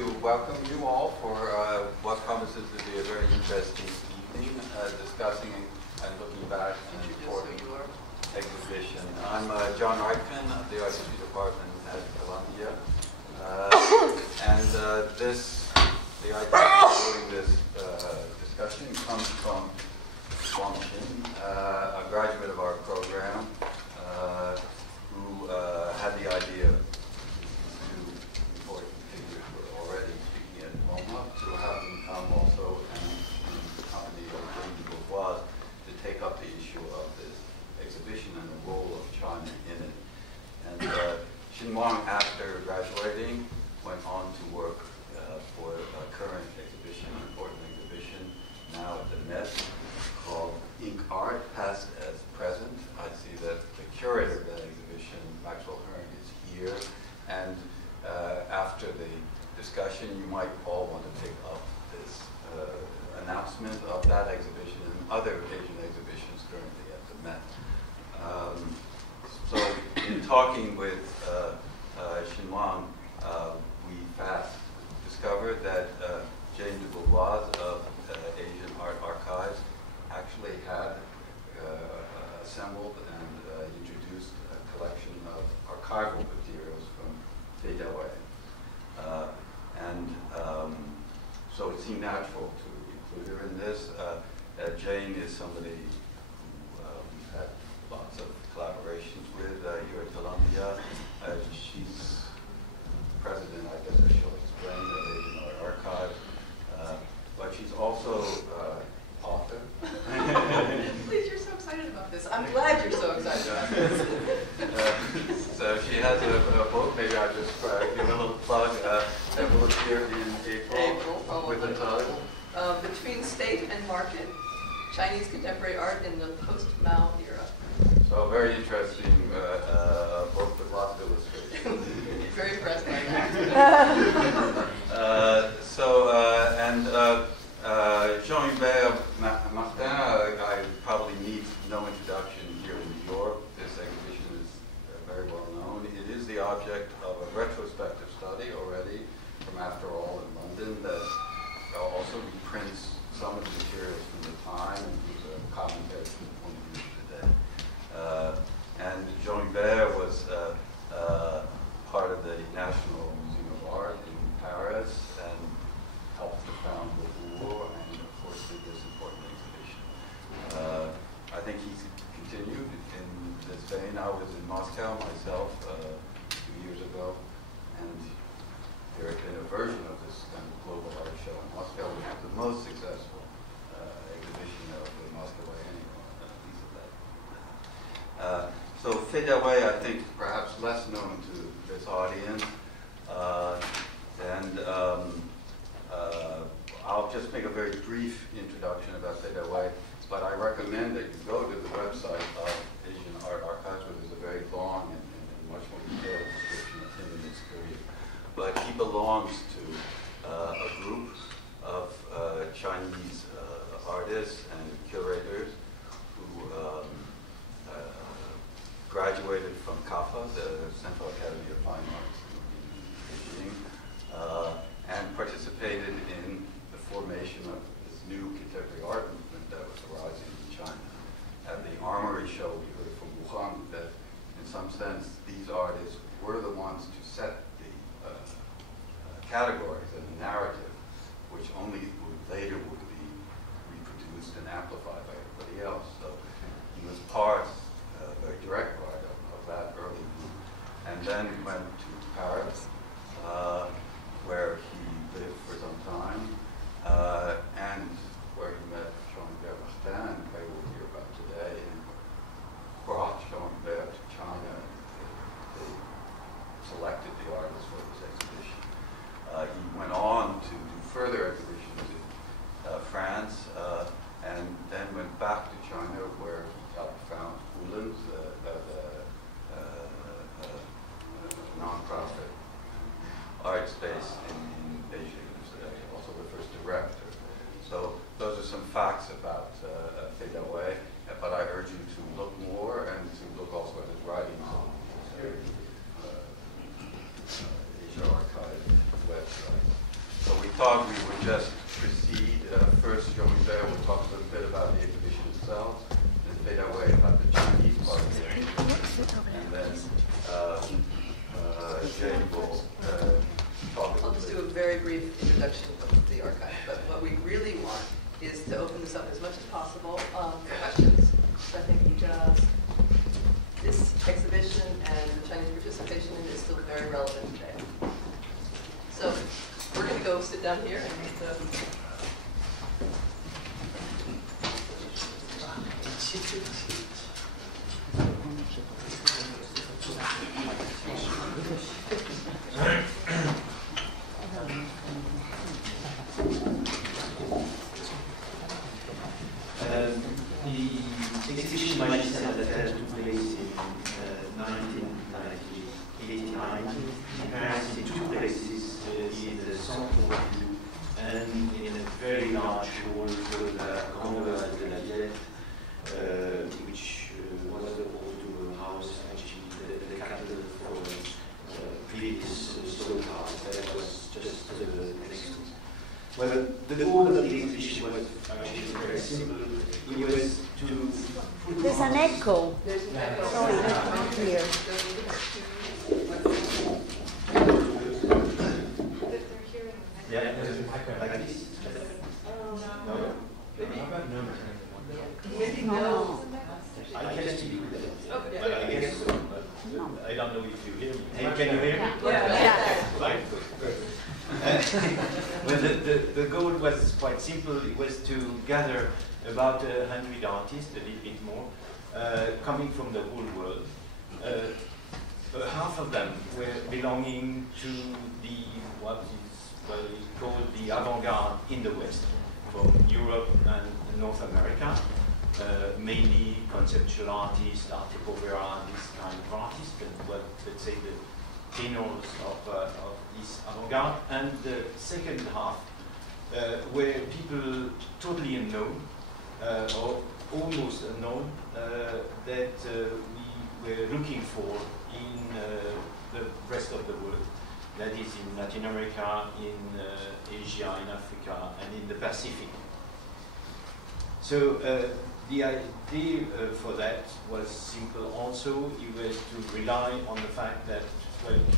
to welcome you all for what promises to be a very interesting evening, discussing and looking back an important exhibition. I'm John Rajchman of the Art History Department at Columbia, and the idea of doing this discussion comes from Wang, a graduate of our program, who had the idea to, before figures were already speaking at MoMA, to have them come also and in the company of DeBevoise to take up the issue of this exhibition and the role of China in it. And Wang, after graduating, went on to work for a current exhibition, an important exhibition, now at the Met, called Ink Art, past as present. I see that the curator of that exhibition, is here, and after the discussion, you might all want to pick up this announcement of that exhibition and other Asian exhibitions currently at the Met. So in talking with Wang, we fast discovered that Jane DeBevoise of Asian Art Archives actually had assembled and introduced a collection of archival materials from Fei Dawei. So it seemed natural to include her in this. Jane is somebody who we've had lots of collaborations with here at Columbia. She's president, I guess I shall explain, of Asian Art Archive. But she's also author. Please, you're so excited about this. I'm glad you're so excited about this. So she has a book, maybe I'll just give a little plug, that will appear in April with the title. Between State and Market, Chinese Contemporary Art in the Post-Mao Era. So a very interesting book with lots of illustrations. Very impressed by that. Jean-Hubert Martin, I probably need no introduction here in New York. This exhibition is very well known. It is the object of a retrospective study already from After All in London that also reprints some of the materials from the time and gives a commentary from the point of view of today. And Jean-Hubert was part of the National Museum of Art in Paris and helped to found the war and, of course, did this important exhibition. I think he's continued in this vein. I was in Moscow myself 2 years ago, and there had been a version of this kind of global art show in Moscow, which was the most successful exhibition of the Moscow Biennial, at least at that. So Fei Dawei, I think, perhaps less known to this audience, I'll just make a very brief introduction about Fei Dawei, but I recommend that you go to the website of Asian Art Archives, where there's a very long and much more detailed description of him and his career. But he belongs to a group of Chinese artists and curators who graduated from CAFA, the Central Academy of Fine Arts in Beijing, and participated in the formation of this new contemporary art movement that was arising in China. At the Armory show, we heard from Wuhan that, in some sense, these artists were the ones to set the categories and the narrative, which only later would be reproduced and amplified by everybody else. So he was part, a very direct part of that early movement, and then went to Paris, where he lived for some time, and where he met Jean-Hubert Martin, who we will hear about today, and brought Jean-Hubert to China. They selected the artists for this exhibition. He went on to do further exhibitions in France, and then went back to China, where he helped found Ulan's, the non-profit thought we would just proceed. First, Jean-Hubert will talk a little bit about the exhibition itself, then Fei Dawei about the Chinese part of the exhibition, and then Jay will talk a little bit. I'll just do a very brief introduction of the archive, but what we really want is to open this up as much as possible for questions. I think this exhibition and the Chinese participation in it is still very relevant today. So we're going to go sit down here and the exhibition Magiciens at Terre took place in 1989 in Paris in two places, in the Centre Pompidou and in a very large hall called Grande de la Villette, which was the old house, actually the capital for previous soul house. That was just next to. Well, the goal of the exhibition was actually very simple. It was to put. There's an echo. there's an echo. Sorry, not here. Yeah, like this. No. Maybe no. I can speak with it. Oh, yeah. But I guess so. But I don't know if you hear me. Hey, can you hear me? Yeah. Fine, good. Well, the goal was quite simple. It was to gather about 100 artists, a little bit more, coming from the whole world. Half of them were belonging to the what is called the avant-garde in the West, from Europe and North America, mainly conceptual artists, art opera, this kind of artists, and what let's say the tenors of this avant-garde. And the second half were people totally unknown or almost unknown that we were looking for in the rest of the world. That is in Latin America, in Asia, in Africa, and in the Pacific. So the idea for that was simple also. It was to rely on the fact that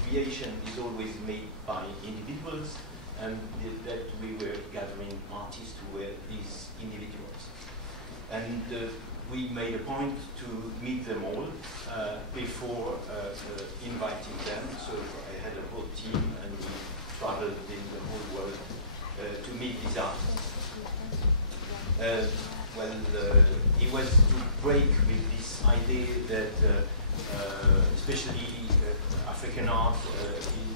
creation is always made by individuals, and that we were gathering artists who were these individuals. And we made a point to meet them all before inviting them. So I had a whole team, and we traveled in the whole world to meet these artists. It was to break with this idea that especially African art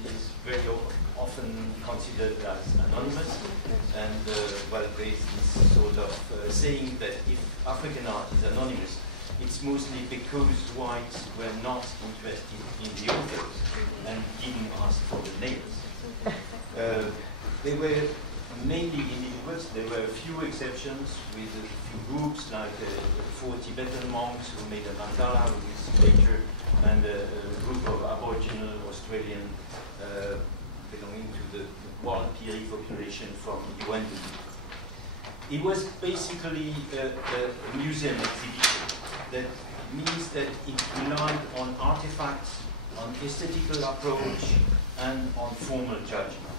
is very often considered as anonymous, and there's this sort of saying that if African art is anonymous, it's mostly because whites were not interested in the authors and didn't ask for the names. They were mainly individuals. There were a few exceptions with a few groups, like 4 Tibetan monks who made a mandala with this picture, and a group of Aboriginal Australian belonging to the wild Piri population from Yuan. It was basically a museum exhibition. That means that it relied on artifacts, on aesthetical approach, and on formal judgment.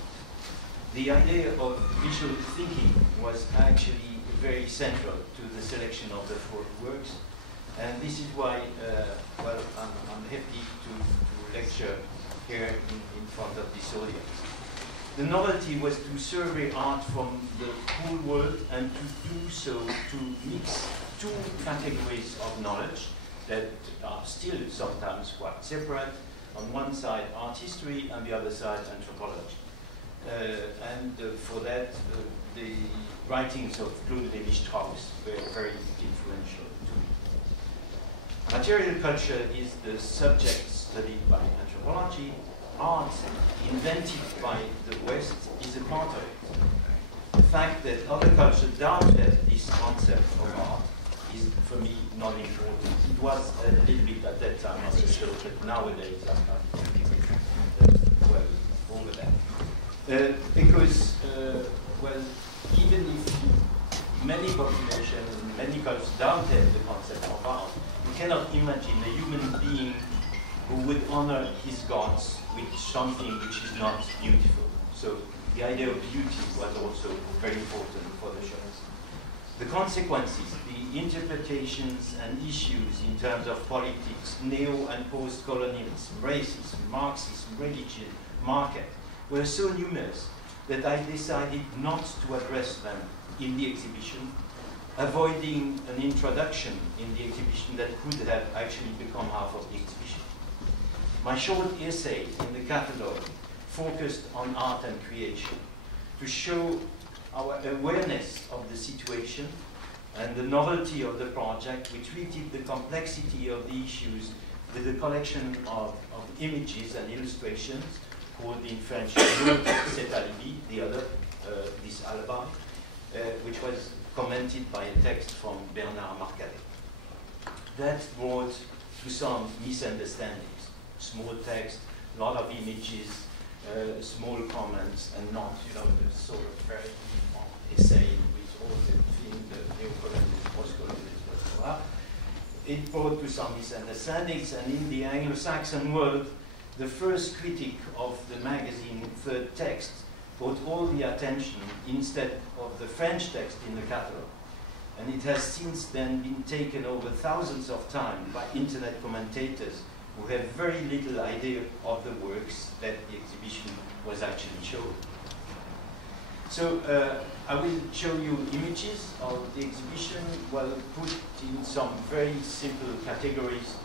The idea of visual thinking was actually very central to the selection of the 4 works, and this is why I'm happy to lecture here in front of this audience. The novelty was to survey art from the whole world, and to do so to mix 2 categories of knowledge that are still sometimes quite separate. On one side, art history, and the other side, anthropology. For that, the writings of Claude Lévi-Strauss were very influential to me. Material culture is the subject studied by anthropology. Art, invented by the West, is a part of it. The fact that other cultures doubted this concept of art is, for me, not important. It was a little bit at that time, I'm not sure, but nowadays I'm not well over that. Because, well, even if many populations, many cultures don't have the concept of art, you cannot imagine a human being who would honor his gods with something which is not beautiful. So the idea of beauty was also very important for the shows. The consequences, the interpretations and issues in terms of politics, neo and post-colonialism, racism, Marxism, religion, market, were so numerous that I decided not to address them in the exhibition, avoiding an introduction in the exhibition that could have actually become half of the exhibition. My short essay in the catalogue focused on art and creation to show our awareness of the situation and the novelty of the project. We treated the complexity of the issues with a collection of images and illustrations called in French cet alibi, the other, this alibi, which was commented by a text from Bernard Marcadet. That brought to some misunderstandings. Small text, a lot of images, small comments, and not, the sort of very long essay with all the things, the neo-colonialism, post-colonialism, blah, blah. It brought to some misunderstandings, and in the Anglo-Saxon world, the first critic of the magazine, Third Text, brought all the attention instead of the French text in the catalogue. And it has since then been taken over thousands of times by internet commentators who have very little idea of the works that the exhibition was actually showing. So I will show you images of the exhibition, well put in some very simple categories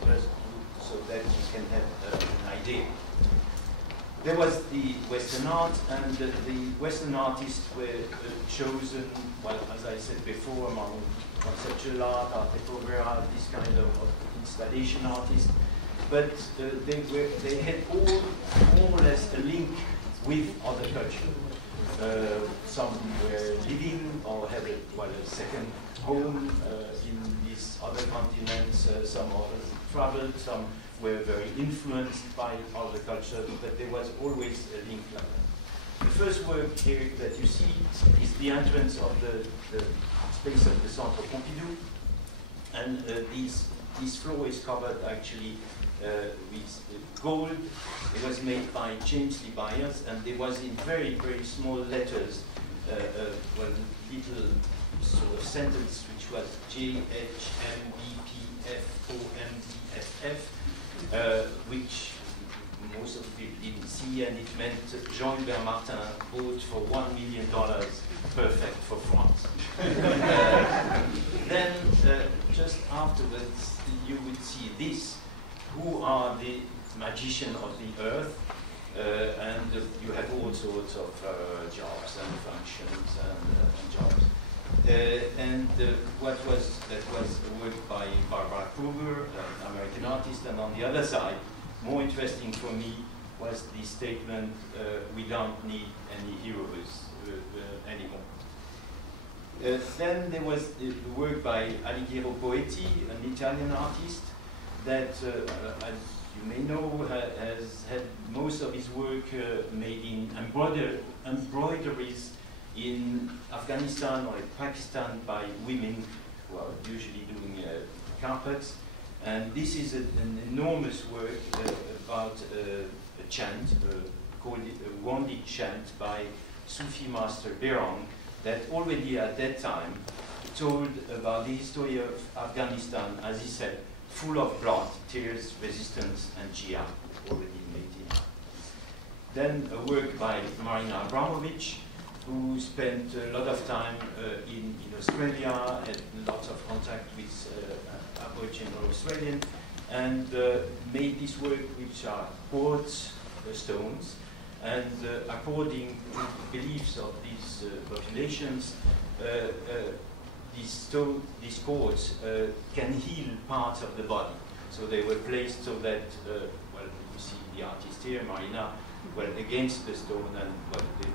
so that you can have an idea. There was the Western art, and the Western artists were chosen, well, as I said before, among conceptual art, art deco, this kind of installation artists. But they had all more or less a link with other culture. Some were living or had a second home in these other continents. Some others traveled. Some were very influenced by other cultures. But there was always a link like that. The first work here that you see is the entrance of the space of the Centre Pompidou, and this floor is covered actually with gold. It was made by James Lee Byers, and there was in very, very small letters, little sort of sentence which was JHMBPFOMDFF, which most of the people didn't see, and it meant Jean-Hubert Martin bought for $1 million, perfect for France. Then, just afterwards, you would see this. Who are the magicians of the earth? And you have all sorts of jobs and functions and jobs. That was a work by Barbara Kruger, an American artist, and on the other side, more interesting for me was the statement, we don't need any heroes anymore. Then there was the work by Alighiero Poeti, an Italian artist, that, as you may know, has had most of his work made in embroideries in Afghanistan or in Pakistan by women who are usually doing carpets. And this is an enormous work about a chant called a Wandi chant by Sufi master Berong, that already at that time told about the history of Afghanistan, as he said, full of blood, tears, resistance, and jihad, already in 18. Then a work by Marina Abramovich, who spent a lot of time in Australia, had lots of contact with Aboriginal Australian, and made this work which are quartz stones. And according to the beliefs of these populations, these quartz can heal parts of the body. So they were placed so that, well, you see the artist here, Marina, well, against the stone, and well, they're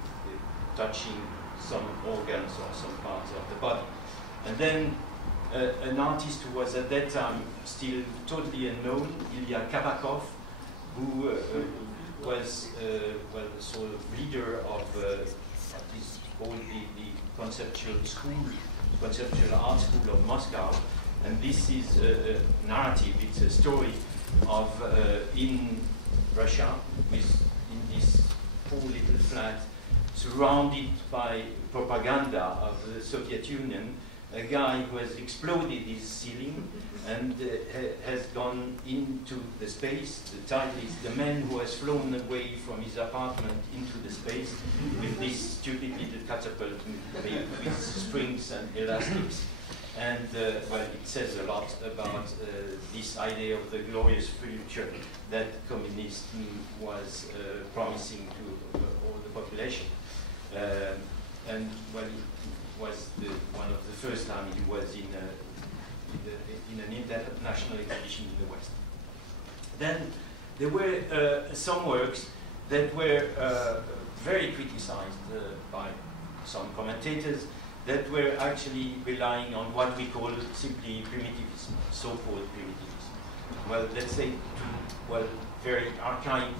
touching some organs or some parts of the body. And then an artist who was at that time still totally unknown, Ilya Kabakov, who was well, the sort of leader of this called the conceptual art school of Moscow, and this is a narrative. It's a story of in Russia, in this poor little flat, surrounded by propaganda of the Soviet Union, a guy who has exploded his ceiling and has gone into the space. The title is "The Man Who Has Flown Away from His Apartment into the Space with this stupid little catapult made with springs and elastics." And well, it says a lot about this idea of the glorious future that communism was promising to all the population. And well, it was one of the first time he was in an international exhibition in the West. Then there were some works that were very criticized by some commentators that were actually relying on what we call simply primitivism, so-called primitivism. Well, let's say very archaic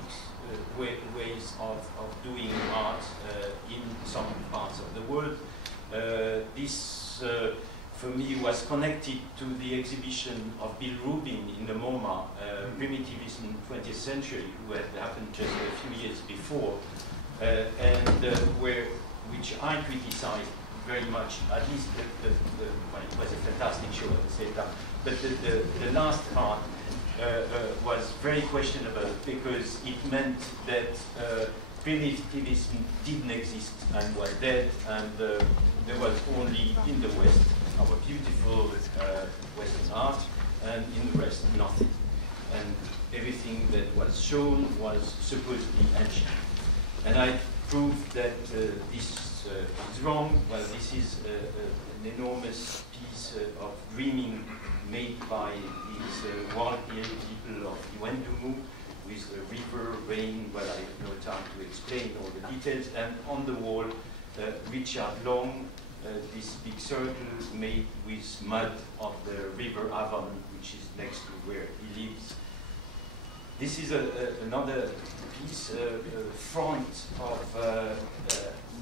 ways of doing art in some parts of the world. This, for me, was connected to the exhibition of Bill Rubin in the MoMA, Primitivism 20th Century, who had happened just a few years before, which I criticized very much, at least well, it was a fantastic show at the same time, but the last part was very questionable because it meant that primitivism didn't exist and was dead, and there was only in the West our beautiful Western art, and in the rest nothing. And everything that was shown was supposedly ancient. And I proved that this is wrong. Well, this is an enormous piece of dreaming made by these wild-eared people of Yuendumu, with the river, rain. Well, I have no time to explain all the details. And on the wall, Richard Long, this big circle made with mud of the river Avon, which is next to where he lives. This is another piece, front of a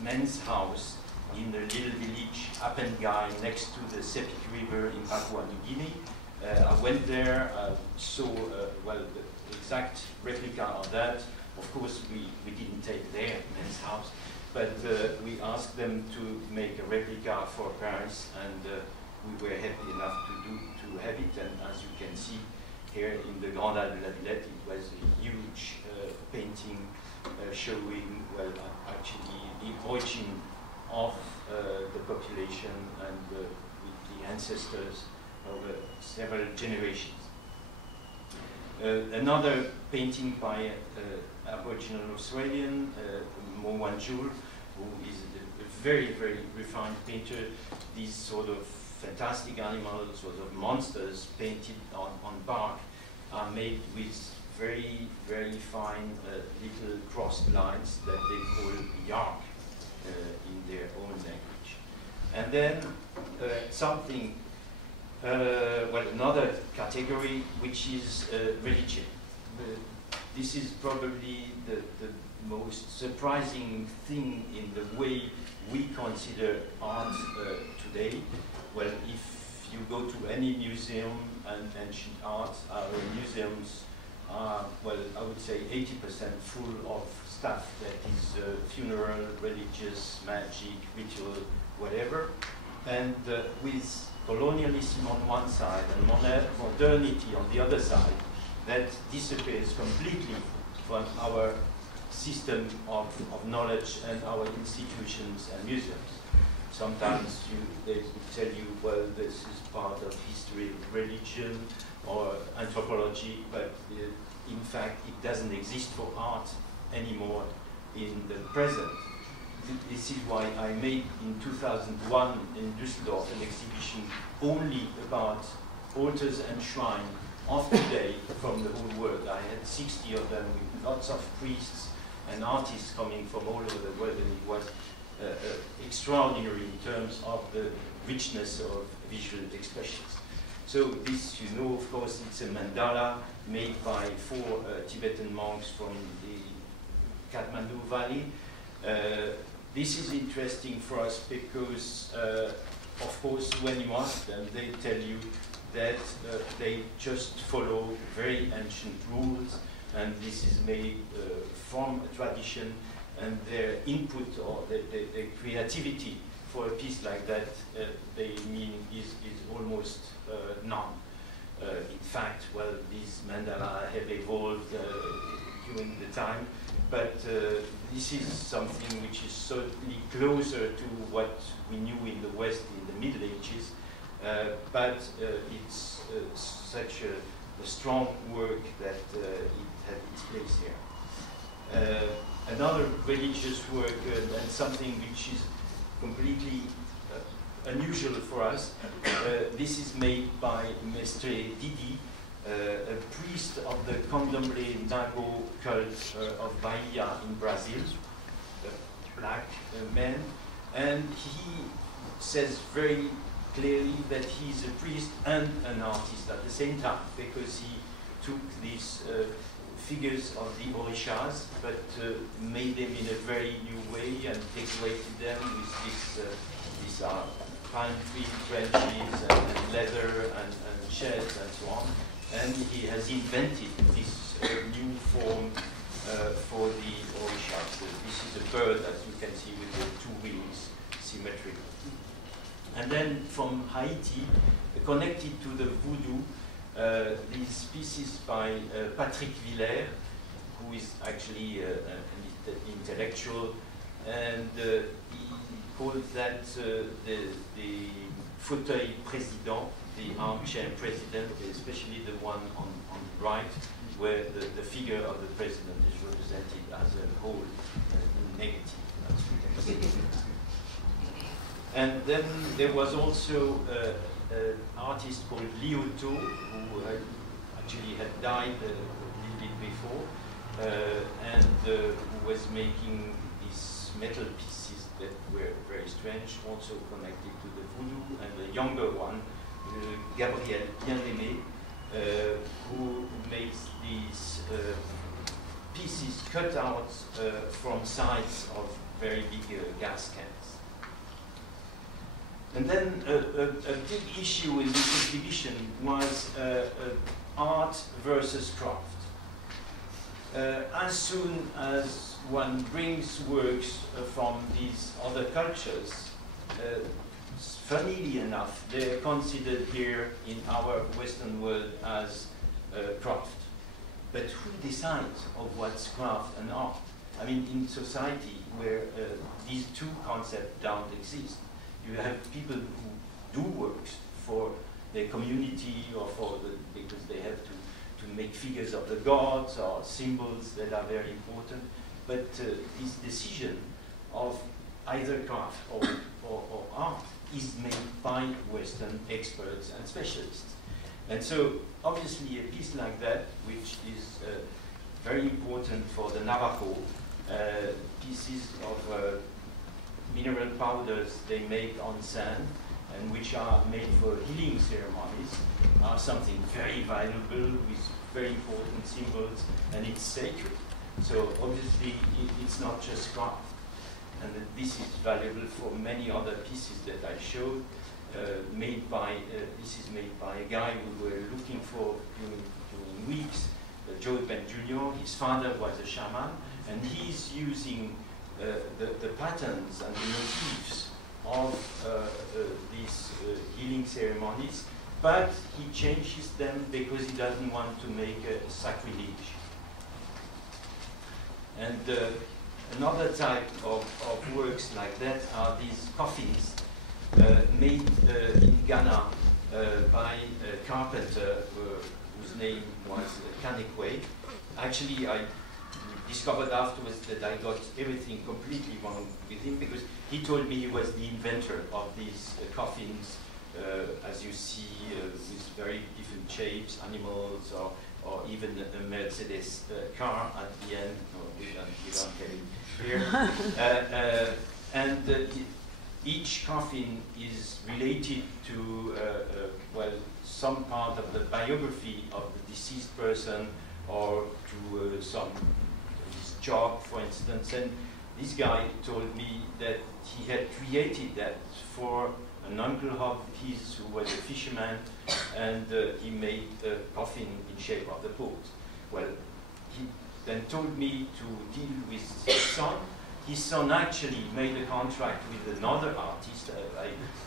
men's house in a little village, Apengai, next to the Sepik River in Papua New Guinea. I went there, saw well, the exact replica of that. Of course, we didn't take their men's house, but we asked them to make a replica for Paris, and we were happy enough to have it. And as you can see here in the Grande de la Villette, it was a huge painting showing, well, actually the origin of the population and with the ancestors over several generations. Another painting by Aboriginal Australian, Mo Wanjul, who is a very, very refined painter. These sort of fantastic animals, sort of monsters painted on bark, are made with very, very fine little crossed lines that they call yark in their own language. And then something, well, another category, which is religion. This is probably the most surprising thing in the way we consider art today. Well, if you go to any museum and ancient art, our museums are, well, I would say 80% full of stuff that is funeral, religious, magic, ritual, whatever. And with colonialism on one side and modernity on the other side, that disappears completely from our system of knowledge and our institutions and museums. Sometimes they would tell you, well, this is part of history of religion or anthropology, but in fact it doesn't exist for art anymore in the present. This is why I made in 2001 in Düsseldorf an exhibition only about altars and shrines of today from the whole world. I had 60 of them with lots of priests and artists coming from all over the world, and it was extraordinary in terms of the richness of visual expressions. So this, of course, it's a mandala made by 4 Tibetan monks from the Kathmandu Valley. This is interesting for us because, of course, when you ask them, they tell you that they just follow very ancient rules, and this is made from a tradition, and their input or their creativity for a piece like that, they mean is almost none. In fact, well, these mandala have evolved during the time, but this is something which is certainly closer to what we knew in the West in the Middle Ages, but it's such a strong work that it had its place here. Another religious work, and something which is completely unusual for us, this is made by Mestre Didi, a priest of the Candomblé Nago cult of Bahia in Brazil, a black man, and he says very clearly that he's a priest and an artist at the same time, because he took these figures of the orishas, but made them in a very new way and decorated them with these palm tree branches and leather and shells and so on. And he has invented this new form for the orishas. This is a bird, as you can see, with the two wings, symmetrical. And then from Haiti, connected to the voodoo, these pieces by Patrick Villette, who is actually an intellectual, and he called that the fauteuil président, the armchair president, especially the one on the right, where the figure of the president is represented as a whole, negative, as we can see. And then there was also an artist called Lioto, who actually had died a little bit before, and who was making these metal pieces that were very strange, also connected to the voodoo, and the younger one, Gabriel Bien-Aimé, who makes these pieces cut out from sides of very big gas cans. And then a big issue in this exhibition was art versus craft. As soon as one brings works from these other cultures, funnily enough, they're considered here in our Western world as craft. But who decides of what's craft and art? I mean, in society where these two concepts don't exist, you have people who do works for their community or because they have to make figures of the gods or symbols that are very important. But this decision of either craft or art is made by Western experts and specialists. And so, obviously, a piece like that, which is very important for the Navajo, pieces of mineral powders they make on sand, and which are made for healing ceremonies, are something very valuable with very important symbols, and it's sacred. So obviously it's not just craft. And this is valuable for many other pieces that I showed, this is made by a guy we were looking for during weeks, Joe Ben Jr. His father was a shaman, and he's using the patterns and the motifs of these healing ceremonies, but he changes them because he doesn't want to make a sacrilege. And another type of works like that are these coffins made in Ghana by a carpenter whose name was Kanekwe. Actually, I discovered afterwards that I got everything completely wrong with him, because he told me he was the inventor of these coffins, as you see, with very different shapes, animals, or even a Mercedes car at the end. No, we don't get it here. And each coffin is related to, well, some part of the biography of the deceased person, or to some job, for instance, and this guy told me that he had created that for an uncle of his who was a fisherman, and he made a coffin in shape of the boat. Well, he then told me to deal with his son. His son actually made a contract with another artist.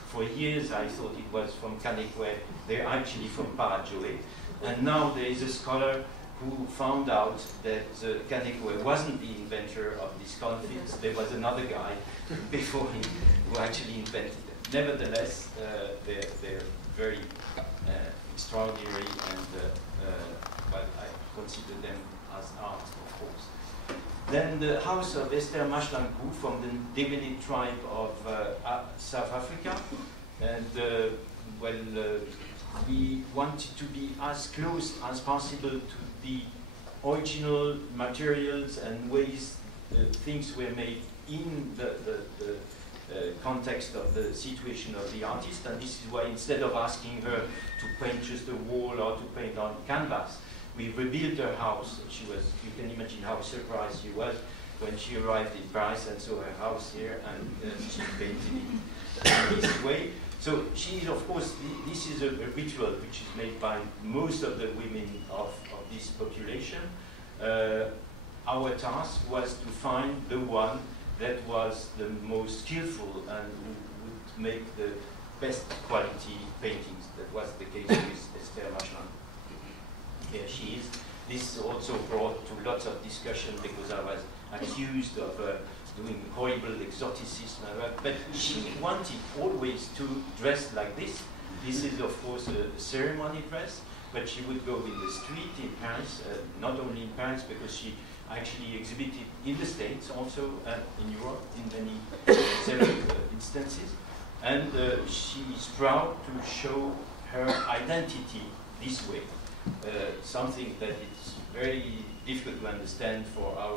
For years I thought it was from Kanekwe. They're actually from Paraguay. And now there is a scholar who found out that Kanekwe wasn't the inventor of these coffins. There was another guy before him who actually invented them. Nevertheless, they're very extraordinary, and well, I consider them as art, of course. Then the house of Esther Mashlangu from the Debele tribe of South Africa, and we wanted to be as close as possible to the original materials and ways things were made in the context of the situation of the artist, and this is why instead of asking her to paint just a wall or to paint on canvas, we rebuilt her house. She was, you can imagine how surprised she was when she arrived in Paris and saw her house here, and she painted it in this way. So she is, of course, this is a ritual which is made by most of the women of this population. Our task was to find the one that was the most skillful and would make the best quality paintings. That was the case with Esther Mashlan. Here she is. This also brought to lots of discussion because I was accused of doing horrible exoticism, but she wanted always to dress like this. This is, of course, a ceremony dress, but she would go in the street in Paris, not only in Paris, because she actually exhibited in the States, also in Europe, in many several instances. And she is proud to show her identity this way, something that is very difficult to understand for our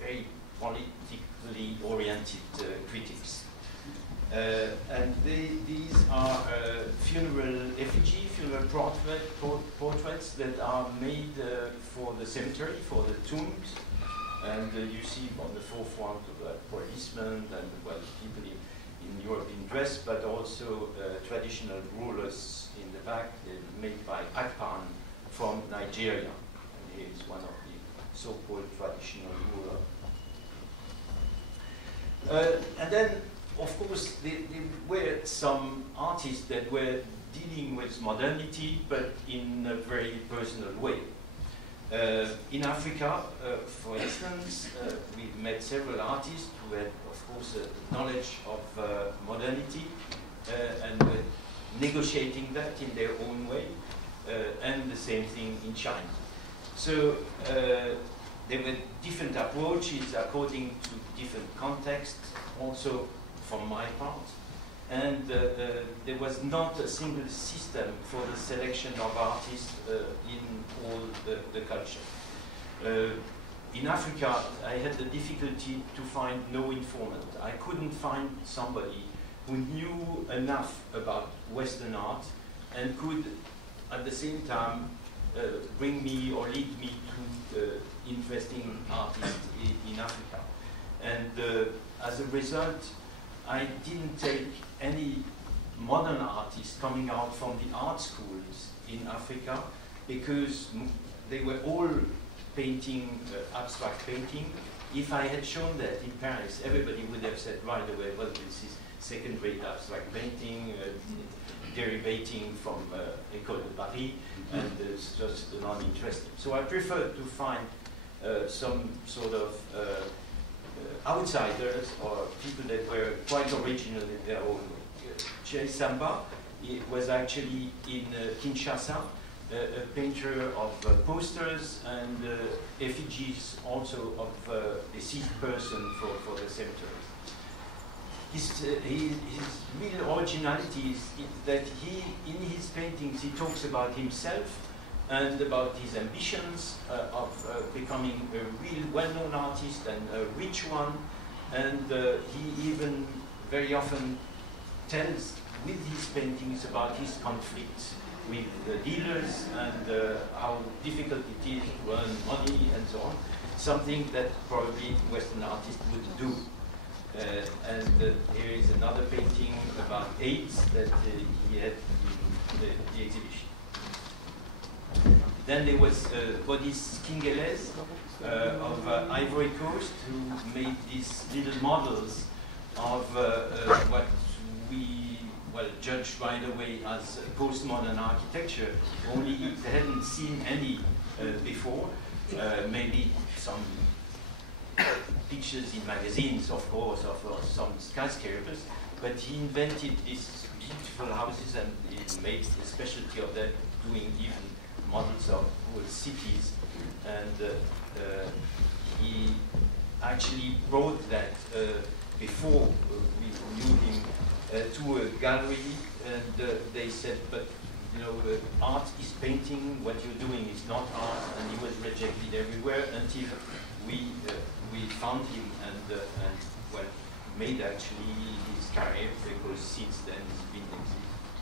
very politically oriented critics. And these are funeral effigy, funeral portraits that are made for the cemetery, for the tombs. And you see on the forefront policemen and, well, people in European dress, but also traditional rulers in the back, made by Akpan from Nigeria. And here is one of the so-called traditional rulers. And then, of course, there were some artists that were dealing with modernity, but in a very personal way. In Africa, for instance, we met several artists who had, of course, a knowledge of modernity and were negotiating that in their own way, and the same thing in China. So there were different approaches according to different contexts, also from my part. And there was not a single system for the selection of artists in all the culture. In Africa, I had the difficulty to find no informant. I couldn't find somebody who knew enough about Western art and could, at the same time, bring me or lead me to interesting artists in Africa. And as a result, I didn't take any modern artists coming out from the art schools in Africa because they were all painting abstract painting. If I had shown that in Paris, everybody would have said right away, well, this is second-rate abstract painting, derivating from École de Paris, and it's just non-interesting. So I prefer to find some sort of outsiders or people that were quite original in their own way. Che Samba was actually in Kinshasa, a painter of posters and effigies also of deceased person for the cemetery. His real originality is that in his paintings, he talks about himself and about his ambitions of becoming a real well-known artist and a rich one. And he even very often tells with his paintings about his conflicts with the dealers and how difficult it is to earn money and so on. Something that probably Western artists would do. Here is another painting about AIDS that he had in the exhibition. Then there was Bodis Kingeles of Ivory Coast, who made these little models of what we judged right away as postmodern architecture, only they hadn't seen any before. Maybe some pictures in magazines, of course, of some skyscrapers, but he invented these beautiful houses and he made a specialty of that, doing even models of whole cities. And he actually brought that before we knew him to a gallery, and they said, but you know, art is painting, what you're doing is not art, and he was rejected everywhere until we found him and well, made actually his career, because since then he's been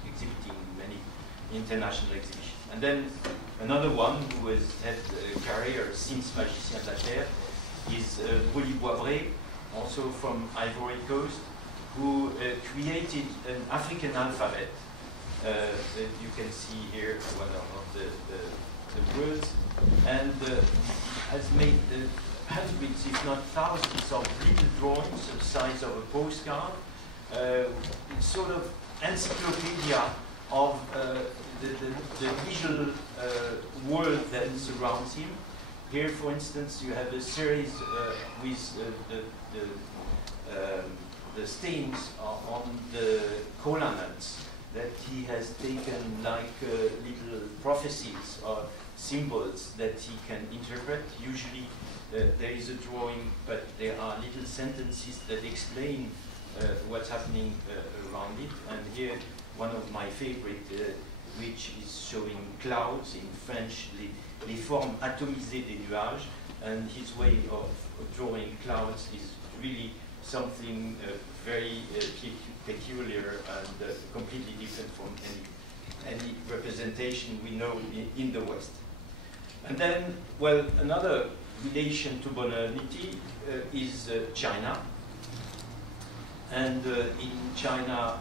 exhibiting many international exhibitions. And then another one who has had a career since Magiciens de la Terre is Brully Boisbré, also from Ivory Coast, who created an African alphabet. You can see here one of the words, and has made hundreds, if not thousands, of little drawings the size of a postcard, sort of encyclopedia of the visual world that surrounds him. Here, for instance, you have a series with the stains on the cola nuts that he has taken like little prophecies or symbols that he can interpret. Usually there is a drawing, but there are little sentences that explain what's happening around it. And here, one of my favorite, which is showing clouds in French, les formes atomisées des nuages, and his way of drawing clouds is really something very peculiar and completely different from any representation we know in the West. And then, well, another relation to modernity is China. And in China,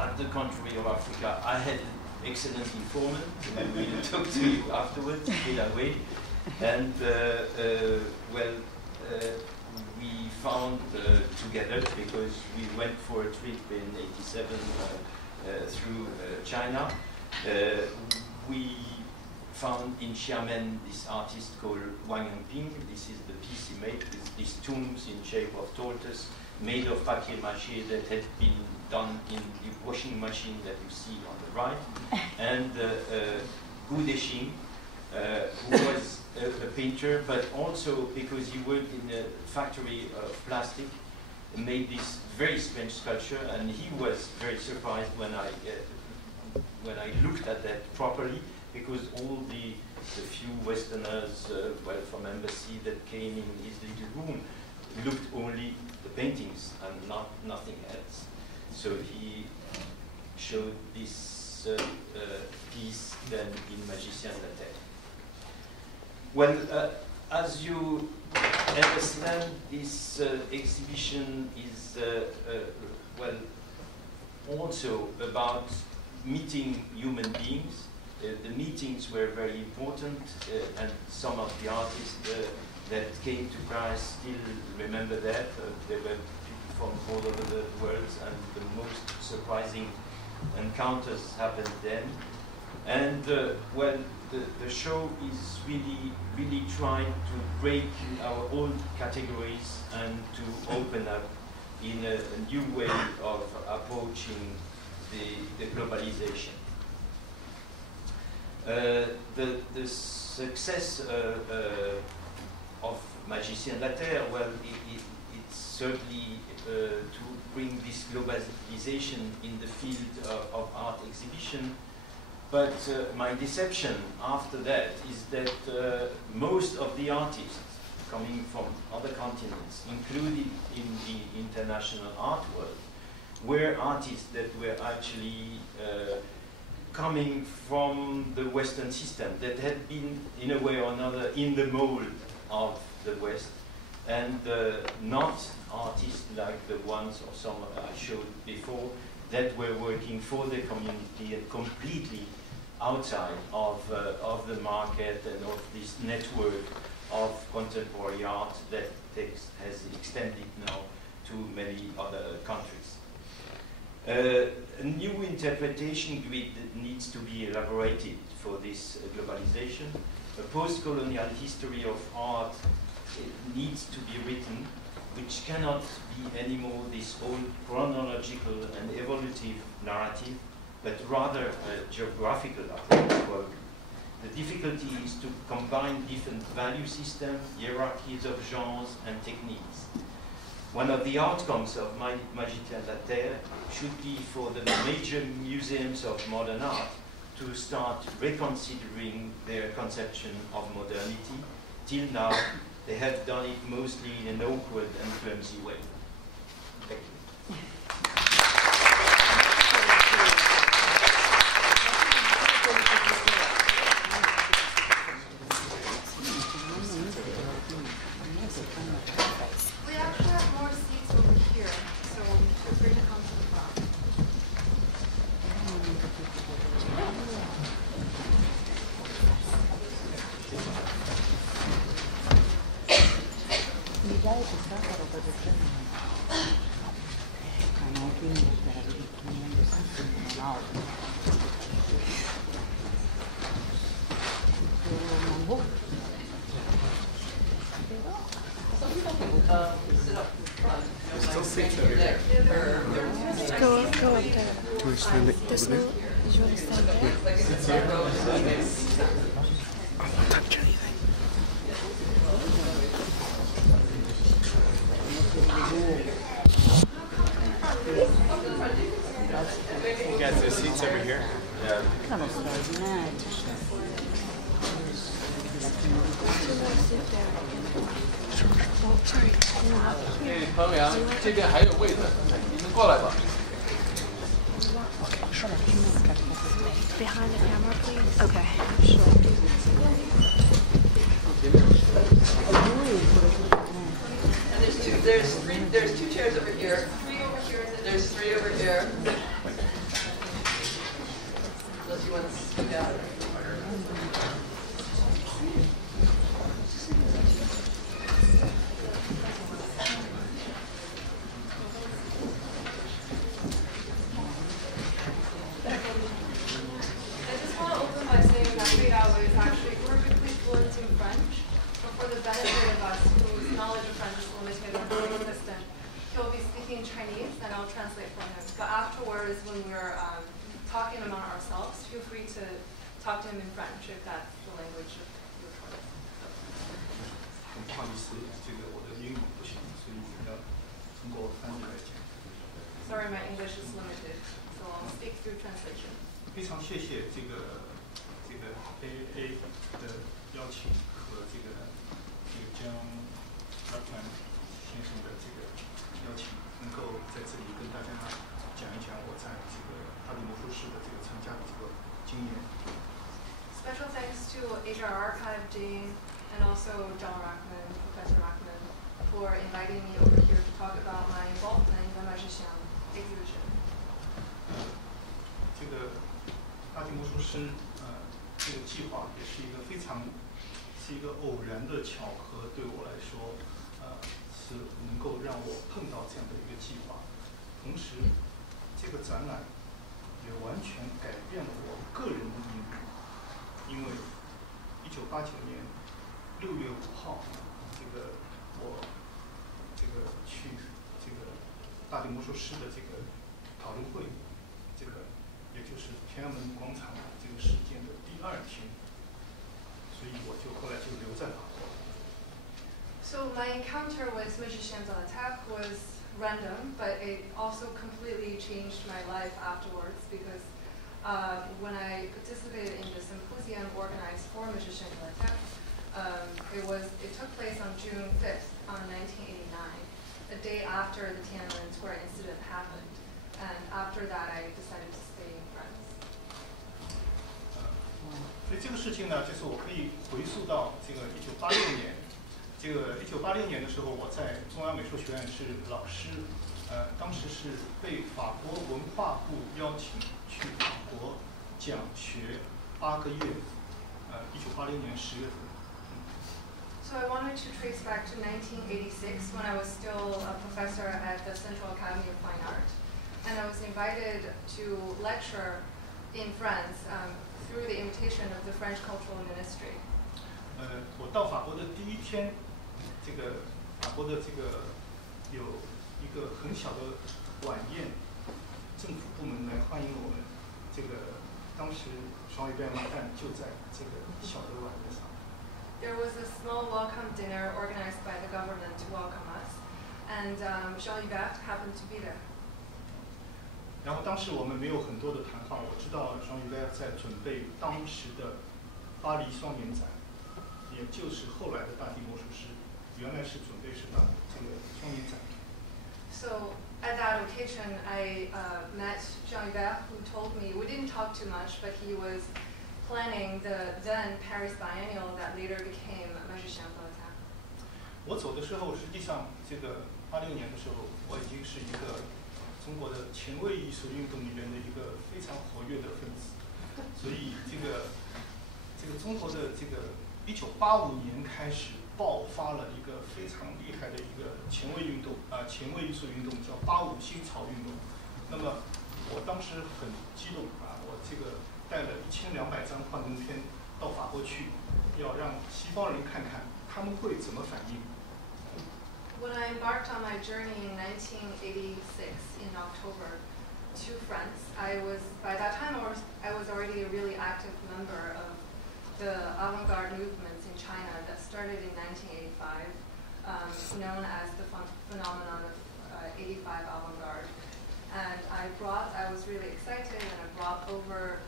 at the contrary of Africa, I had an excellent informant who will talk to you afterwards, Fei Dawei. And well, we found together, because we went for a trip in '87 through China, we found in Xiamen this artist called Huang Yongping. This is the piece he made with these tombs in shape of tortoise made of papier-mâché that had been done in the washing machine that you see on the right. And Gu Dexin, who was a painter, but also because he worked in a factory of plastic, made this very strange sculpture, and he was very surprised when I looked at that properly, because all the few Westerners, well, from embassy that came in his little room looked only the paintings and nothing else. So he showed this piece then in Magiciens de la Terre. Well, as you understand, this exhibition is well, also about meeting human beings. The meetings were very important, and some of the artists that came to Paris still remember that. There were people from all over the world, and the most surprising encounters happened then. And well, the show is really trying to break our old categories and to open up in a new way of approaching the globalization. The success of Magiciens de la Terre, well, it's certainly to bring this globalization in the field of art exhibition. But my deception after that is that most of the artists coming from other continents, included in the international art world, were artists that were actually coming from the Western system that had been, in a way or another, in the mold of the West, and not artists like the ones or some I showed before that were working for the community and completely outside of the market and of this network of contemporary art that has extended now to many other countries. A new interpretation grid needs to be elaborated for this globalization. A post-colonial history of art needs to be written, which cannot be anymore this old chronological and evolutive narrative, but rather a geographical approach. The difficulty is to combine different value systems, hierarchies of genres, and techniques. One of the outcomes of Magiciens de Terre should be for the major museums of modern art to start reconsidering their conception of modernity. Till now, they have done it mostly in an awkward and clumsy way. Thank you. We actually have more seats over here, so feel free to come to the front. Sit up front. Still seats over here. Go up there. Can we stand it This over there? one, you want to stand there? I won't touch anything. You guys, there's seats over here. Yeah. Oh, sorry. 彭良，这边还有位子，你们过来吧。 Behind the camera, please. Okay, sure. And there's two chairs over here. There's three over here. Unless you want to speak out. I just want to open by saying that Fei Dawei is actually perfectly fluent in French, but for the benefit of us whose knowledge of French is limited or non-existent, he'll be speaking Chinese and I'll translate for him. But afterwards, when we're talking among ourselves, feel free to talk to him in French if that's the language of your choice. 不好意思，这个我的英语不行，所以要通过翻译来讲。 Sorry, my English is limited, so I'll speak through translation. 非常谢谢这个 AA 的邀请和这个将 Rajchman 先生的这个邀请，能够在这里跟大家讲一讲我在这个大地魔术师的这个参加的这个经验。 Special thanks to HR Archive Dean and also John Rajchman, Professor Rajchman, for inviting me over here to talk about my involvement in the Magiciens exhibition. 这个大地魔术师这个计划也是一个偶然的巧合，对我来说是能够让我碰到这样的一个计划。同时，这个展览也完全改变了我个人的命运，因为1989年6月5号，我去这个大地魔术师的这个讨论会，也就是天安门广场这个事件的第2天，所以我后来就留在法国。 So my encounter with Magiciens de Terre was random, but it also completely changed my life afterwards because when I participated in the symposium organized for Magiciens de Terre, it took place on June 5th, 1989, a day after the Tiananmen Square incident happened. And after that, I decided to stay in France. 所以这个事情呢，就是我可以回溯到这个1986年。这个1986年的时候，我在中央美术学院是老师，当时是被法国文化部邀请去法国讲学8个月，1980年10月份。So I wanted to trace back to 1986 when I was still a professor at the Central Academy of Fine Art, and I was invited to lecture in France through the invitation of the French Cultural Ministry. 我到法国的第一天，这个法国的这个有一个很小的晚宴，政府部门来欢迎我们。这个当时Jean-Hubert Martin就在这个小的晚宴上。There was a small welcome dinner organized by the government to welcome us, and Jean-Hubert happened to be there. 然后当时我们没有很多的谈话，我知道Jean-Hubert在准备当时的巴黎双年展，也就是后来的大地魔术师，原来是准备是办这个双年展。So at that occasion, I met Jean-Hubert, who told me, we didn't talk too much, but he was planning the then Paris Biennial that later became Magiciens de la Terre. 我走的时候，实际上这个86年的时候，我已经是一个中国的前卫艺术运动里面的一个非常活跃的分子，所以这个中国的这个1985年开始爆发了一个非常厉害的一个前卫运动前卫艺术运动，叫85新潮运动。那么我当时很激动我这个带了1200张幻灯片到法国去，要让西方人看看他们会怎么反应。When I embarked on my journey in 1986 in October to France, by that time I was already a really active member of the avant-garde movements in China that started in 1985, known as the phenomenon of 85 avant-garde. And I was really excited, and I brought over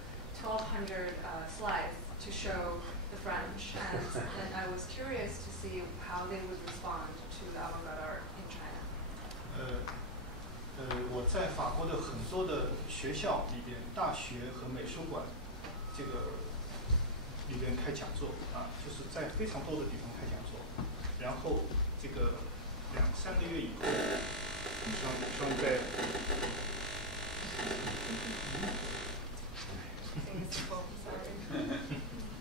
1,200 slides to show the French, and I was curious to see how they would respond to the avant-garde art in China. 我在法国的很多的学校里边，大学和美术馆，这个里边开讲座就是在非常多的地方开讲座。然后这个2-3个月以后，Jean-Hubert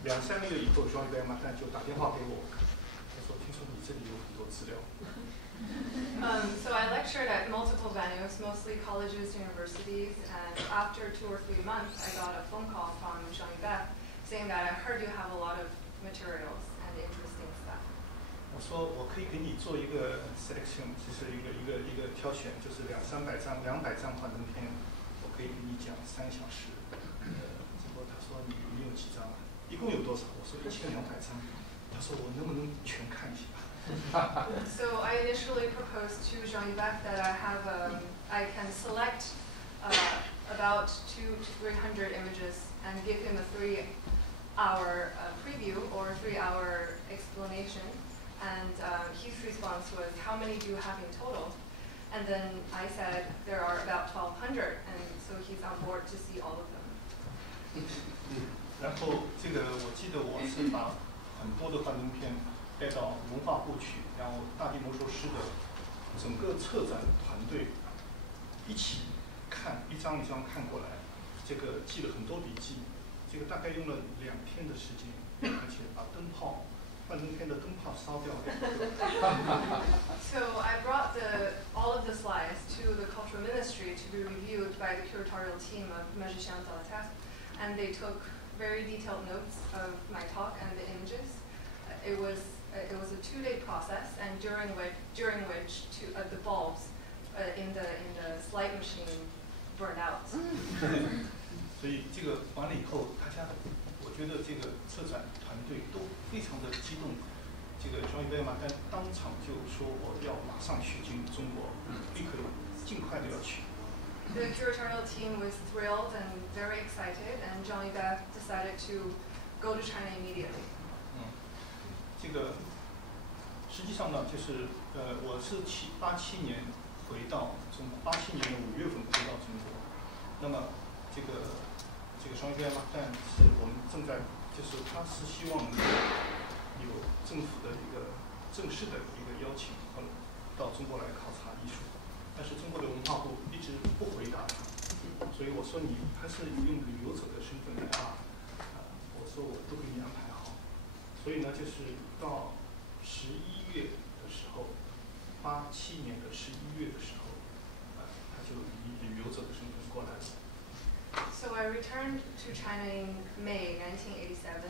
2-3个月以后，Jean-Hubert Martin就打电话给我，他说：“听说你这里有很多资料。” So I lectured at multiple venues, mostly colleges, universities, and after 2 or 3 months, I got a phone call from Jean-Hubert saying that I heard you have a lot of materials and interesting stuff. 我说我可以给你做一个 selection， 就是一个挑选，就是200-300张200张幻灯片，我可以给你讲3小时。结果他说你有几张啊？一共有多少？我说1200张。他说我能不能全看一下？ So I initially proposed to Jean-Hubert that I can select about 200 to 300 images and give him a 3-hour preview or a 3-hour explanation. And his response was, how many do you have in total? And then I said, there are about 1,200, and so he's on board to see all of them. 然后这个我记得我是把很多的幻灯片带到文化部去，然后大地魔术师的整个策展团队一起看，一张一张看过来，这个记了很多笔记，这个大概用了2天的时间，而且把幻灯片的灯泡烧掉了。So I brought all of the slides to the Cultural Ministry to be reviewed by the curatorial team of Magiciens de la Terre, and they took very detailed notes of my talk and the images. It was a 2-day process, and during which the bulbs in the slide machine burned out. 所以这个完了以后，大家我觉得这个策展团队都非常的激动。这个Jean-Hubert Martin当场就说我要马上去进中国，立刻尽快的要去。The curatorial team was thrilled and very excited, and Jean-Hubert decided to go to China immediately. 这个实际上呢，就是我是87年回到中国，87年的5月份回到中国。那么这个Jean-Hubert Martin是我们正在就是他是希望能够有政府的一个正式的一个邀请，到中国来考察艺术，但是中国的文化部一直不回答他，所以我说你还是用旅游者的身份来我说我都给你安排好，所以呢，就是到11月的时候，87年的11月的时候，他就以旅游者的身份过来了。So I returned to China in May 1987,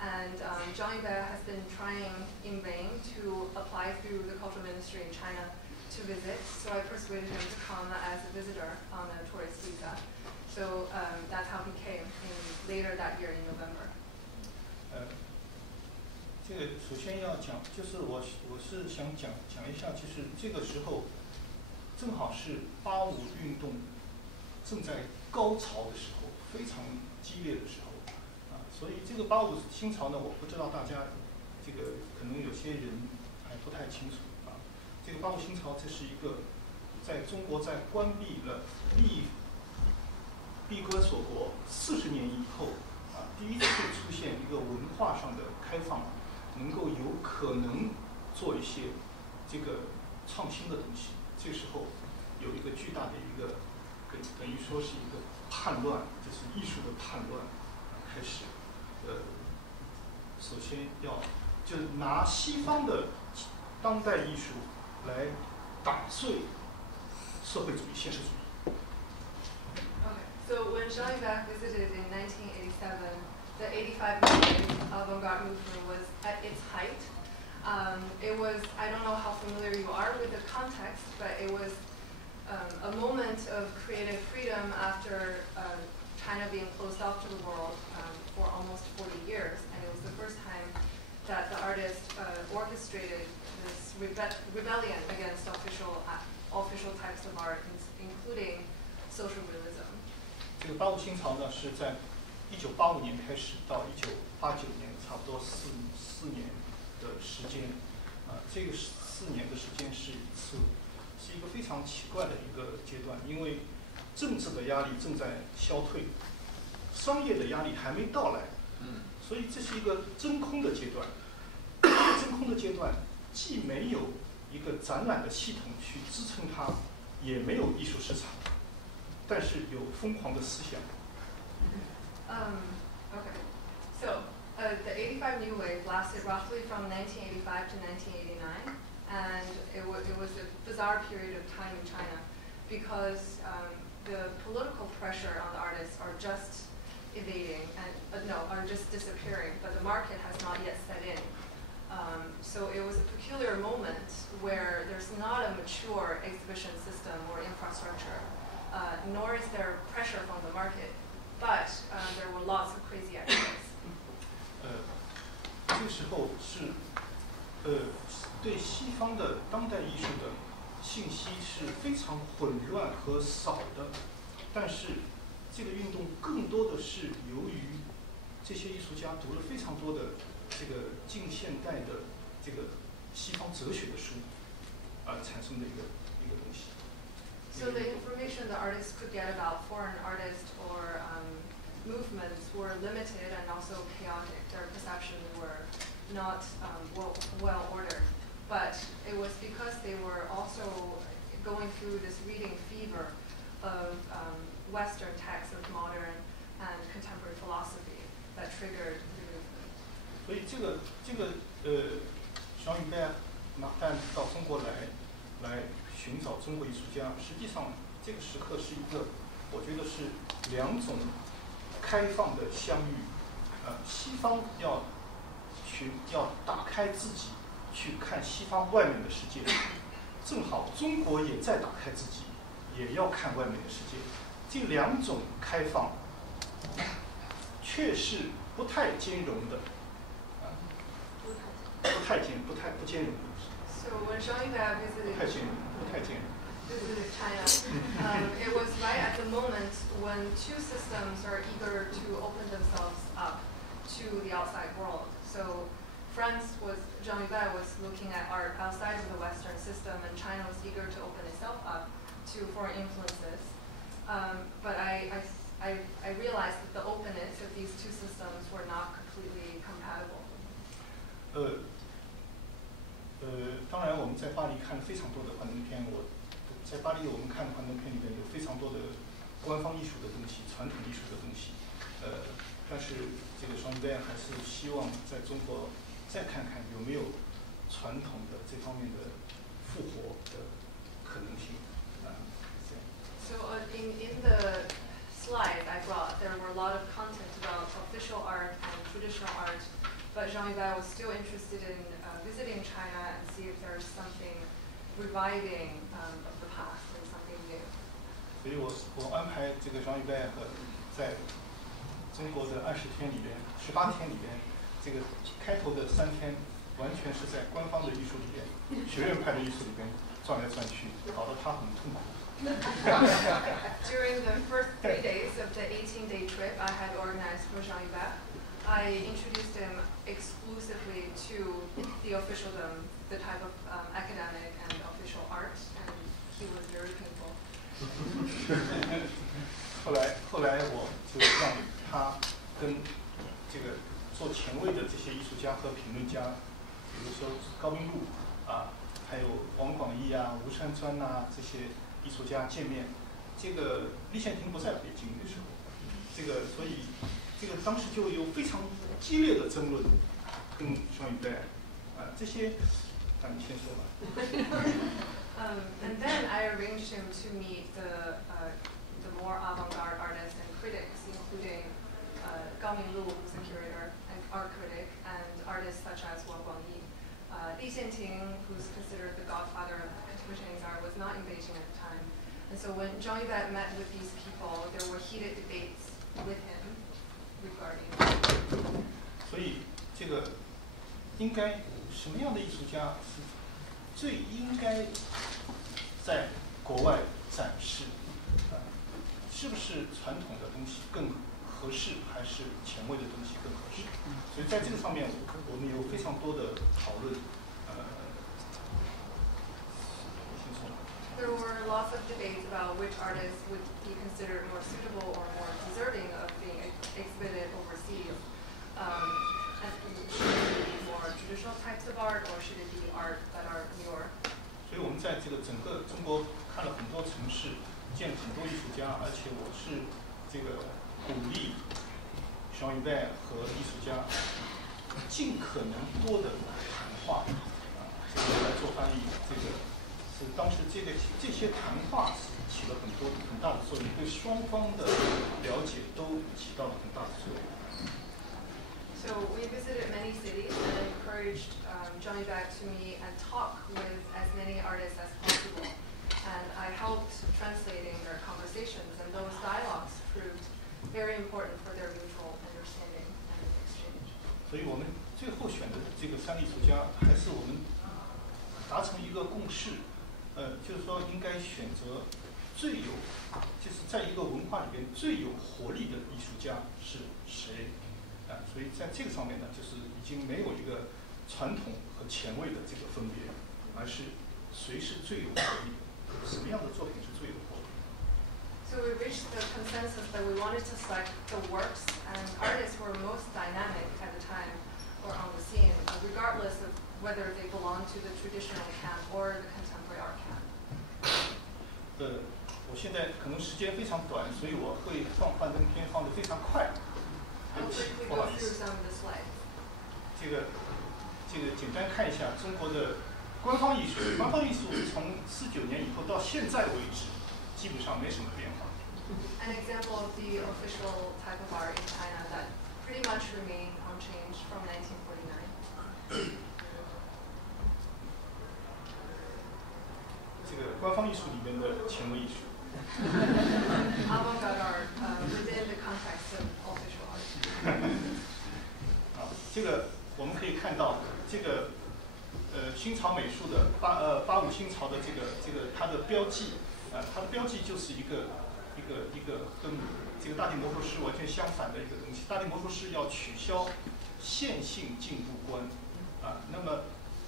and Jean-Hubert has been trying in vain to apply through the Cultural Ministry in China to visit. So I persuaded him to come as a visitor on a tourist visa. So that's how he came later that year in November. 这个首先要讲，就是我是想讲一下，就是这个时候正好是85运动正在高潮的时候，非常激烈的时候，所以这个85新潮呢，我不知道大家这个可能有些人还不太清楚这个85新潮，这是一个在中国在关闭了闭关锁国40年以后第一次出现一个文化上的开放，能够有可能做一些这个创新的东西。这时候有一个巨大的一个等于说是一个叛乱，就是艺术的叛乱开始。首先就是拿西方的当代艺术来打碎社会主义、现实主义。Okay, so when Jean-Hubert visited in 1987, the 85 million avant-garde movement was at its height. It was, I don't know how familiar you are with the context, but it was a moment of creative freedom after China being closed off to the world for almost 40 years. And it was the first time that the artist orchestrated this rebellion against official types of art, including social realism. 这个85新潮呢，是在1985年开始到1989年，差不多4年的时间。这个4年的时间是一个非常奇怪的一个阶段，因为政治的压力正在消退，商业的压力还没到来，所以这是一个真空的阶段。真空的阶段既没有一个展览的系统去支撑它，也没有艺术市场，但是有疯狂的思想。Okay, so the 85 New Wave lasted roughly from 1985 to 1989, and it was a bizarre period of time in China because the political pressure on the artists are just evading and are just disappearing, but the market has not yet set in. So it was a peculiar moment where there's not a mature exhibition system or infrastructure, nor is there pressure from the market, but there were lots of crazy ideas. 这个时候是对西方的当代艺术的信息是非常混乱和少的，但是这个运动更多的是由于这些艺术家读了非常多的这个近现代的这个西方哲学的书产生的一个东西。So the information the artists could get about foreign artists or movements were limited and also chaotic. Their perceptions were not well ordered. But it was because they were also going through this reading fever of Western texts of modern and contemporary philosophy that triggered the movement. 所以这个Jean-Hubert Martin 到中国来寻找中国艺术家，实际上这个时刻是一个，我觉得是两种开放的相遇。西方要打开自己去看西方外面的世界，正好中国也在打开自己，也要看外面的世界。这两种开放却是不太兼容的，不兼容的。So when Jean-Hubert visited China, it was right at the moment when two systems are eager to open themselves up to the outside world. So Jean-Hubert was looking at art outside of the Western system, and China was eager to open itself up to foreign influences. But I realized that the openness of these two systems were not completely 巴黎看了非常多的幻灯片，在巴黎我们看幻灯片里面有非常多的官方艺术的东西、传统艺术的东西，但是这个Jean-Hubert还是希望在中国再看看有没有传统的这方面的复活的可能性。So in the slide I brought, there were a lot of content about official art and traditional art, but Jean-Hubert was still interested in visiting China and see if there's something reviving of the past and something new. 所以我安排这个Jean-Hubert在中国的20天里边、18天里边，这个开头的3天完全是在官方的艺术里边、学院派的艺术里边转来转去，搞得他很痛苦。During the first 3 days of the 18-day trip I had organized for Jean-Hubert, I introduced him exclusively to the officialdom, the type of academic and official art, and he was very painful. 后来我就让他跟这个做前卫的这些艺术家和评论家，比如说高宾禄还有王广义吴山川这些艺术家见面。这个立宪亭不在北京的时候，所以这个当时就有非常激烈的争论，跟Jean-Hubert这些，你先说吧。And then I arranged him to meet the more avant-garde artists and critics, including Gao Minglu, who's a curator and art critic, and artists such as Wang Guangyi. Li Xianting, who's considered the godfather of contemporary art, was not in Beijing at the time. And so when Jean-Hubert met with these people, there were heated debates with him regarding. 所以这个应该什么样的艺术家是最应该在国外展示？是不是传统的东西更合适，还是前卫的东西更合适？所以在这个上面，我们有非常多的讨论。There were lots of debates about which artists would be considered more suitable or more deserving of being exhibited overseas. And should it be more traditional types of art, or should it be art that are newer? 所以我们在这个整个中国看了很多城市，见了很多艺术家，而且我是这个鼓励Jean-Hubert和艺术家尽可能多的谈话，这个来做翻译，这个是当时这些谈话是起了很大的作用，对双方的了解都起到了很大的作用。So we visited many cities and encouraged Jean-Hubert to meet and talk with as many artists as possible. And I helped translating their conversations, and those dialogues proved very important for their mutual understanding and exchange. 所以我们最后选的这个3个艺术家，还是我们达成一个共识，就是说应该选择就是在一个文化里边最有活力的艺术家是谁？所以在这个上面呢，就是已经没有一个传统和前卫的这个分别，而是谁是最有活力的，什么样的作品是最有活力的。So we reached the consensus that we wanted to select the works and artists who were most dynamic at the time or on the scene, regardless of whether they belong to the traditional camp or the contemporary art camp. 我现在可能时间非常短，所以我会放幻灯片放得非常快。I'll quickly go through some of the slides. 这个简单看一下中国的官方艺术。官方艺术从49年以后到现在为止，基本上没什么变化。An example of the official type of art in China that pretty much remained unchanged from 1949. 这个官方艺术里面的前卫艺术。Avant-garde art within the context of official art. 这个我们可以看到，这个新潮美术的85新潮的这个它的标记，它的标记就是一个跟这个大地魔术师完全相反的一个东西。大地魔术师要取消线性进步观，那么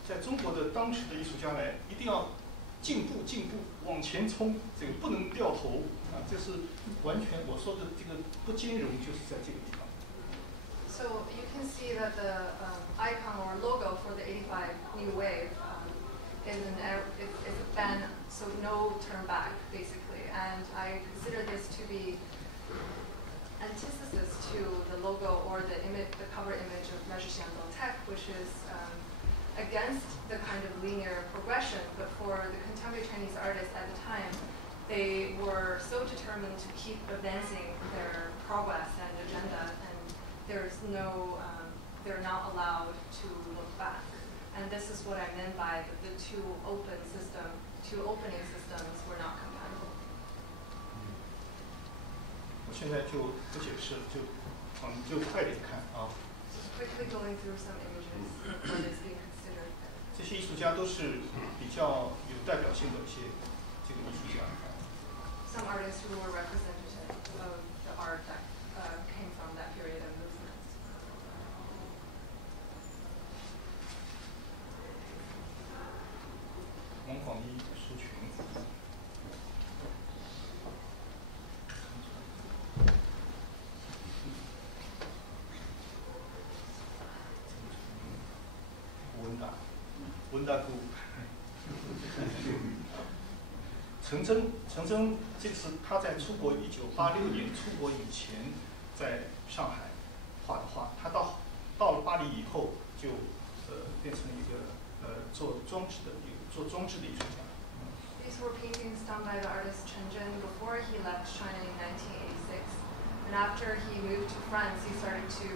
在中国的当时的艺术家呢，一定要进步往前冲，这个不能掉头这是完全我说的这个不兼容，就是在这个地方。So you can see that the icon or logo for the 85 New Wave is a ban, so no turn back, basically. And I consider this to be antithesis to the logo or the cover image of Magiciens dans Terre, which is against the kind of linear progression. But for the contemporary Chinese artists at the time, they were so determined to keep advancing their progress and agenda, and there's no, they're not allowed to look back. And this is what I meant by the two opening systems were not compatible. 我现在就不解释了，就快点看啊。Quickly going through some images, what is being considered. 这些艺术家都是比较有代表性的一些这个艺术家。Some artists who were representative of the art that came from that period of movement. 王广义书群。文大姑，陈真，这个是他在出国1986年出国以前，在上海画的画。他到了巴黎以后，就变成一个做装置的艺术家。These were paintings done by the artist Chen Zhen before he left China in 1986, and after he moved to France, he started to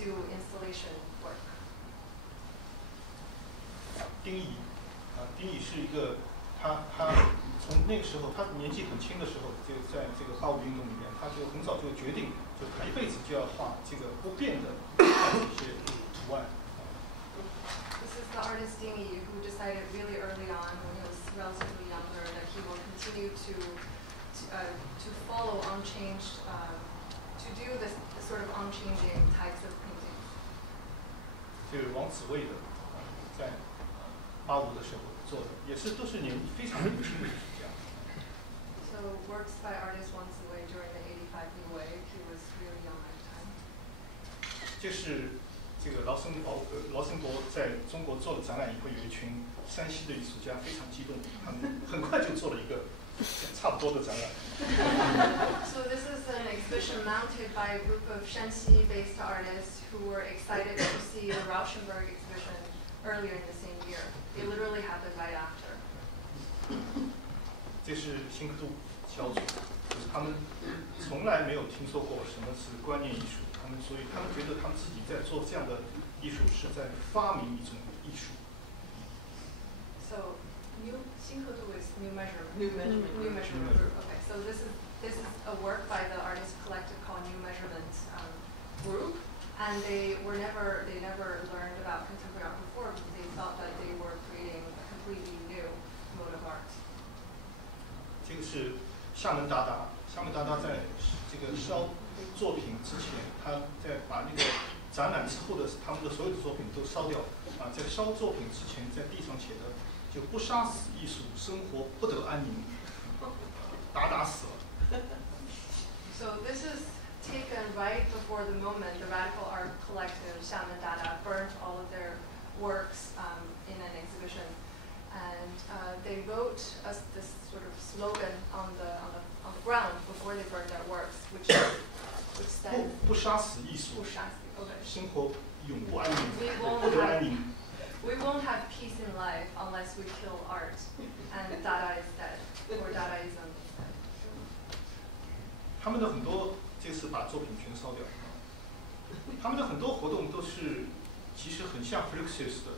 do installation work. 丁乙是一个，他从那个时候，他年纪很轻的时候，就在这个八五运动里面，他就很早就决定，就他一辈子就要画这个不变的这些图案。This is the artist Ding Yi, who decided really early on, when he was relatively younger, that he will continue to follow unchanged, to do this sort of unchanging types of paintings. 这个王子卫的，在85的时候做的，也是都是非常年轻的艺术家。So works by artist Wang during the 85 Gu Dexin, he was really young at the time. 这是这个劳森伯在中国做了展览以后，有一群山西的艺术家非常激动，他们很快就做了一个差不多的展览。So this is an exhibition mounted by a group of Shanxi-based artists who were excited to see the Rajchman exhibition earlier in the same year. It literally happened right after. 这是新科度小组，就是他们从来没有听说过什么是观念艺术，所以他们觉得他们自己在做这样的艺术是在发明一种艺术。So新科度is new measurement group. Okay, so this is a work by the artist collective called New Measurement Group. And they never learned about contemporary art before because they thought that they were creating a completely new mode of art. 这个是厦门达达在这个烧作品之前，他在把那个展览之后的他们的所有的作品都烧掉。在烧作品之前，在地上写的就不杀死艺术，生活不得安宁。达死了。So this is taken right before the moment the radical art collective Xiamen Dada burnt all of their works in an exhibition, and they wrote this sort of slogan on the ground before they burned their works, which said 不杀死艺术，生活永不安宁，不得安宁。We won't have peace in life unless we kill art, and Dada is dead, or Dadaism is dead. 他们的很多这次把作品全烧掉，他们的很多活动都是其实很像 Fluxus 的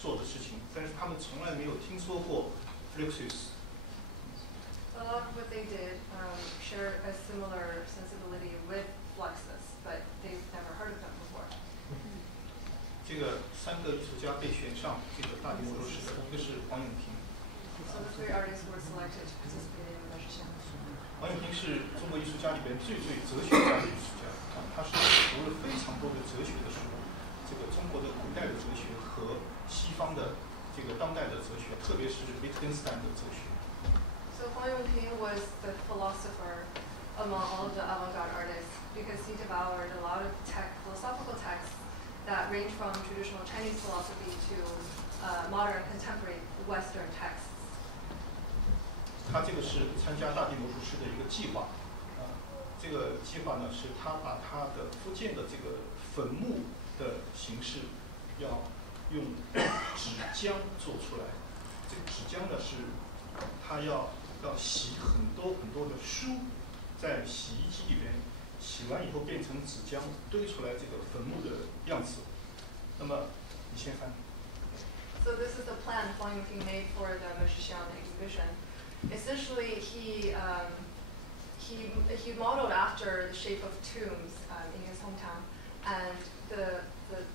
做的事情，但是他们从来没有听说过 Fluxus。A lot of what they did share a similar sensibility with Fluxus, but they've never heard of them before. 这个3个艺术家被选上这个大地魔术师的，一个是黄永平。So the 3 artists were selected to participate in the Magiciens. 黄永平是中国艺术家里边最哲学家的艺术家，他是读了非常多的哲学的书，这个中国的古代的哲学和西方的这个当代的哲学，特别是维特根斯坦的哲学。So Huang Yongping was the philosopher among all of the avant-garde artists because he devoured a lot of philosophical texts that range from traditional Chinese philosophy to modern contemporary Western texts. 他这个是参加大地魔术师的一个计划，这个计划呢是他把他的福建的这个坟墓的形式要用纸浆做出来。这个纸浆呢是他要洗很多很多的书，在洗衣机里面洗完以后变成纸浆，堆出来这个坟墓的样子。那么你先翻。So this is the plan Huang Yongping made for the Magiciens exhibition. Essentially, he modeled after the shape of tombs in his hometown, and the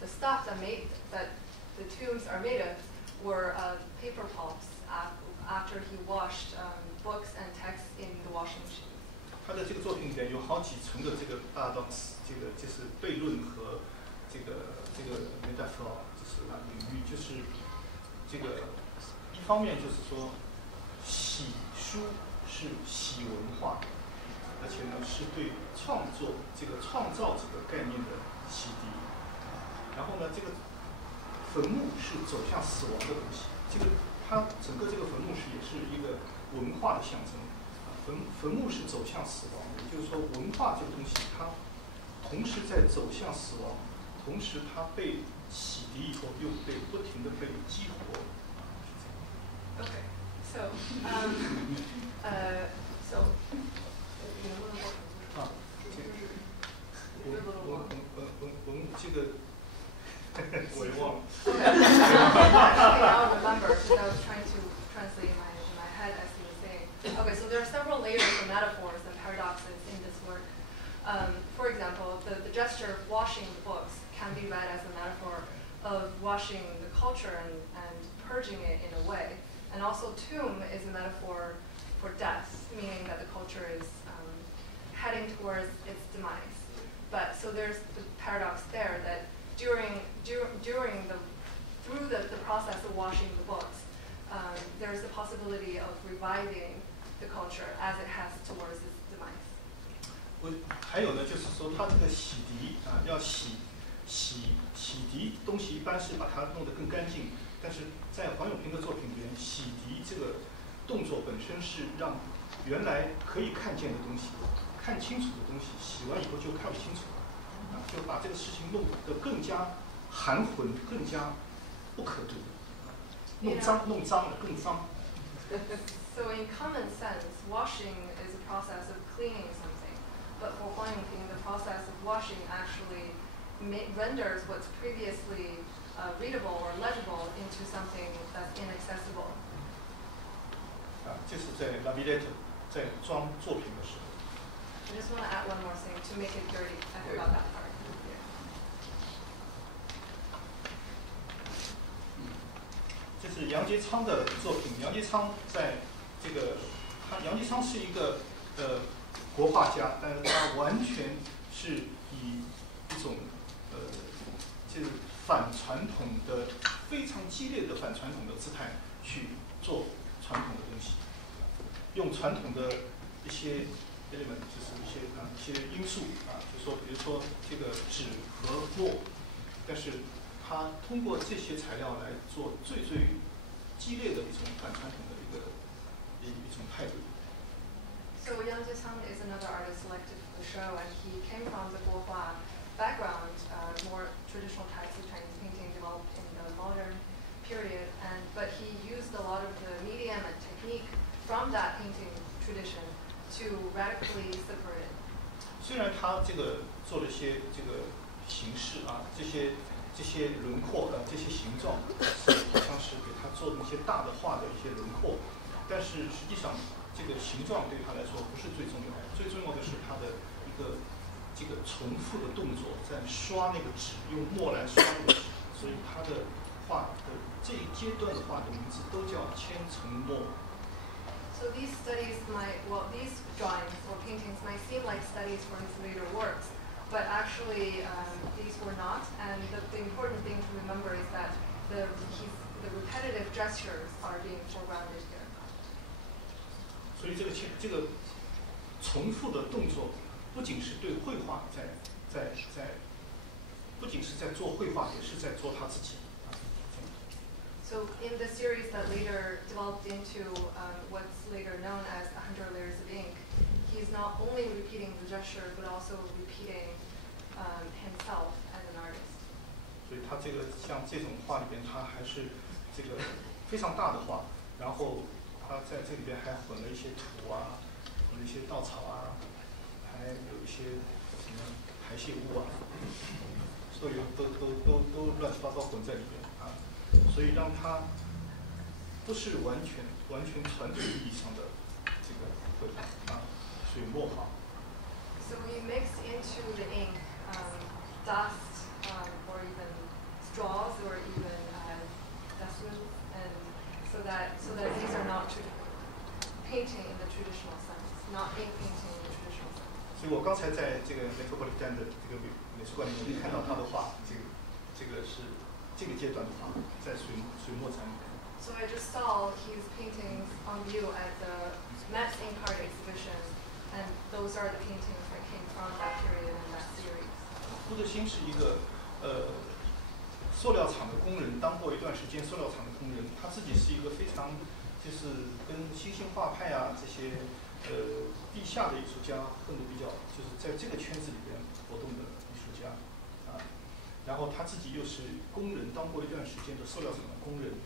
stuff that the tombs are made of were paper pulps after he washed books and texts in the washing machine. 他的这个作品里面有好几层的这个 paradox， 这个就是悖论和这个 metaphor， 就是隐喻，就是这个一方面就是说。洗书是洗文化，而且呢是对创造这个概念的洗涤。然后呢，这个坟墓是走向死亡的东西，这个它整个这个坟墓也是一个文化的象征。坟墓是走向死亡的，也就是说文化这个东西它同时在走向死亡，同时它被洗涤以后又被不停地被激活。Okay. So,这个我也忘了。I'll remember because I was trying to translate in my head as you were saying. Okay, so there are several layers of metaphors and paradoxes in this work. For example, the gesture of washing the books can be read as a metaphor of washing the culture and purging it in a way. And also, tomb is a metaphor for death, meaning that the culture is heading towards its demise. But so there's the paradox there that through the process of washing the books, there's the possibility of reviving the culture as it heads towards its demise. 还有呢，就是说它这个洗涤要洗涤东西，一般是把它弄得更干净。但是在黄永平的作品里面，洗涤这个动作本身是让原来可以看见的东西、看清楚的东西，洗完以后就看不清楚了，就把这个事情弄得更加含混、更加不可读，弄脏了更脏。So in common sense, washing is a process of cleaning something, but for Huang Yongping, the process of washing actually renders what's previously readable or legible into something that's inaccessible. 这是在 Villette 在装作品的时候。I just want to add one more thing to make it dirty. I forgot that part. 这是杨洁昌的作品。杨洁昌在这个，杨洁昌是一个国画家，但是他完全是以一种就是反传统的非常激烈的反传统的姿态去做传统的东西，用传统的一些 element， 就是一些因素就说比如说这个纸和墨，但是他通过这些材料来做最激烈的一种反传统的一种态度。So Yang Jiechang is another artist selected for the show, and he came from the Guohua background, more traditional types of Chinese painting developed in the modern period, but he used a lot of the medium and technique from that painting tradition to radically subvert it. 虽然他这个做了一些这个形式这些轮廓这些形状好像是给他做的一些大的画的一些轮廓，但是实际上这个形状对他来说不是最重要的，最重要的是他的一个这个重复的动作，在刷那个纸，用墨来刷那个纸，所以他的画的这一阶段的画的名字都叫千层墨。So these studies these drawings or paintings might seem like studies for his later works, but actually these were not. And the important thing to remember is that the repetitive gestures are being foregrounded here. 所以这个重复的动作，不仅是对绘画不不仅是在做绘画，也是在做他自己。 So in the series that later developed into what's later known as 100 Layers of Ink, he's not only repeating the gesture, but also repeating himself as an artist. 所以他这个像这种画里边，他还是这个非常大的画，然后他在这里边还混了一些土啊，混了一些稻草啊，还有一些什么排泄物啊，都乱七八糟混在里边啊，所以让他不是完全传统意义上的这个绘画啊，水墨画。 So we mixed into the ink dust or even straws or even dustbins, and so that these are not painting in the traditional sense, not ink painting in the traditional sense. 所以我刚才在这个Metropolitan的这个美术馆里面看到他的画，这个是这个阶段的画，在水墨展里面。 So I just saw his paintings on view at the Met's Ink Art exhibition, and those are the paintings that came from that period in that series. 顾德兴是一个塑料厂的工人，当过一段时间塑料厂的工人。他自己是一个非常就是跟新兴画派啊这些地下的艺术家混得比较，就是在这个圈子里边活动的艺术家啊。然后他自己又是工人，当过一段时间的塑料厂的工人。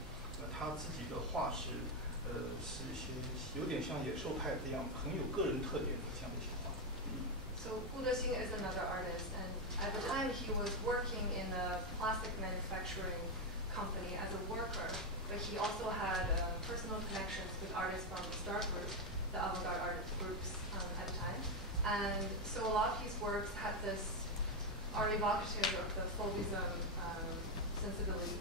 他自己的画是一些有点像野兽派这样很有个人特点的这样的一些画。So Gu Dexin is another artist, and at the time he was working in a plastic manufacturing company as a worker, but he also had personal connections with artists from the Star Group, the avant-garde art groups at the time. And so a lot of his works had this art evocative of the Fauvism sensibility,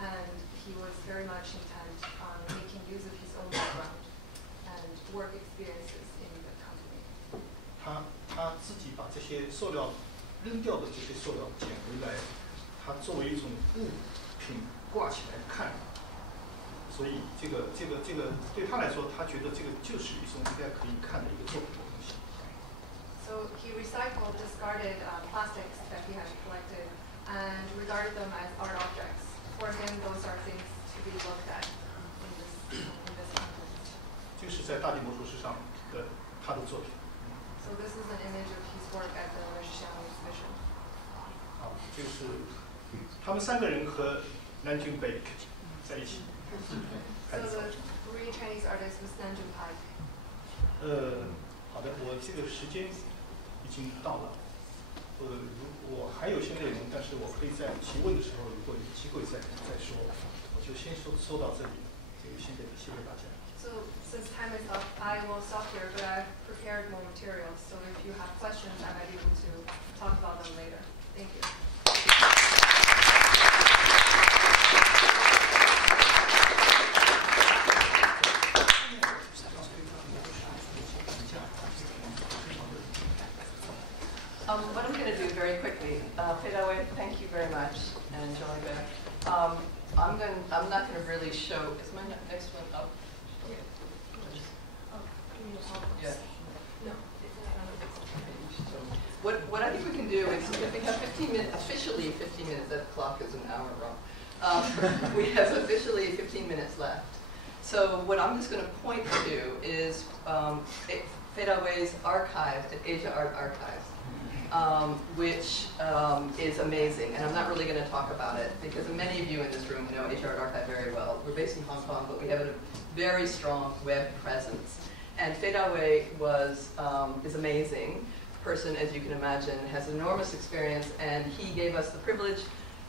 and he was very much intent on making use of his own background and work experiences in the company. 他自己把这些塑料扔掉的这些塑料捡回来，他作为一种物品挂起来看，所以这个对他来说，他觉得这个就是一种应该可以看的一个作品的东西。So he recycled discarded plastics that he had collected and regarded them as art objects. For him, those are things to be looked at in this context. 这是在大地魔术师上的他的作品。 So this is an image of his work at the Magiciens exhibition. 啊，这个是他们3个人和南俊北在一起。 So the 3 Chinese artists was Nanjun Pai. 好的，我这个时间已经到了。我还有些内容，但是我可以在提问的时候，如果有机会再说。我就先说到这里，这个谢谢大家。 So since time is up, I will stop here, but I've prepared more materials. So if you have questions, I might be able to talk about them later. Thank you. What I'm going to do very quickly, Fei Dawei, thank you very much, and Jean-Hubert. I'm not going to really show. Is my next one up? Yeah. No. What I think we can do is, if we have 15 minutes, officially 15 minutes, that clock is an hour wrong. We have officially 15 minutes left. So what I'm just going to point to is Fei Dawei's archive at Asia Art Archives, which is amazing. And I'm not really going to talk about it because many of you in this room know Asia Art Archive very well. We're based in Hong Kong, but we have a very strong web presence. And Fei Dawei is amazing person, as you can imagine, has enormous experience, and he gave us the privilege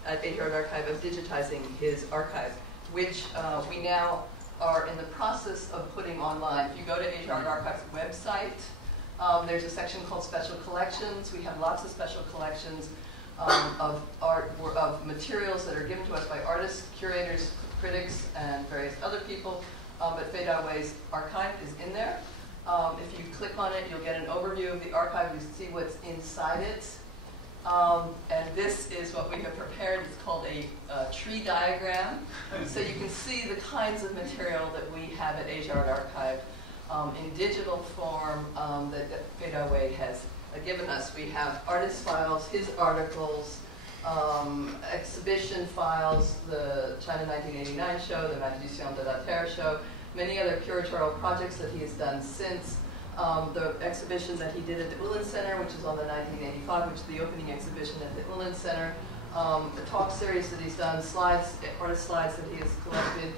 at Asia Art Archive of digitizing his archive, which we now are in the process of putting online. If you go to Asia Art Archive's website, there's a section called Special Collections. We have lots of special collections of art, of materials that are given to us by artists, curators, critics, and various other people. But Fei Dawei's archive is in there. If you click on it, you'll get an overview of the archive. You see what's inside it. And this is what we have prepared. It's called a tree diagram. So you can see the kinds of material that we have at Asia Art Archive in digital form that Fei Dawei has given us. We have artist files, his articles, exhibition files, the China 1989 show, the Magiciens de la Terre show, many other curatorial projects that he has done since. The exhibition that he did at the Ullin Center, which is on the 1985, which is the opening exhibition at the Ullin Center. The talk series that he's done, slides, artist slides that he has collected,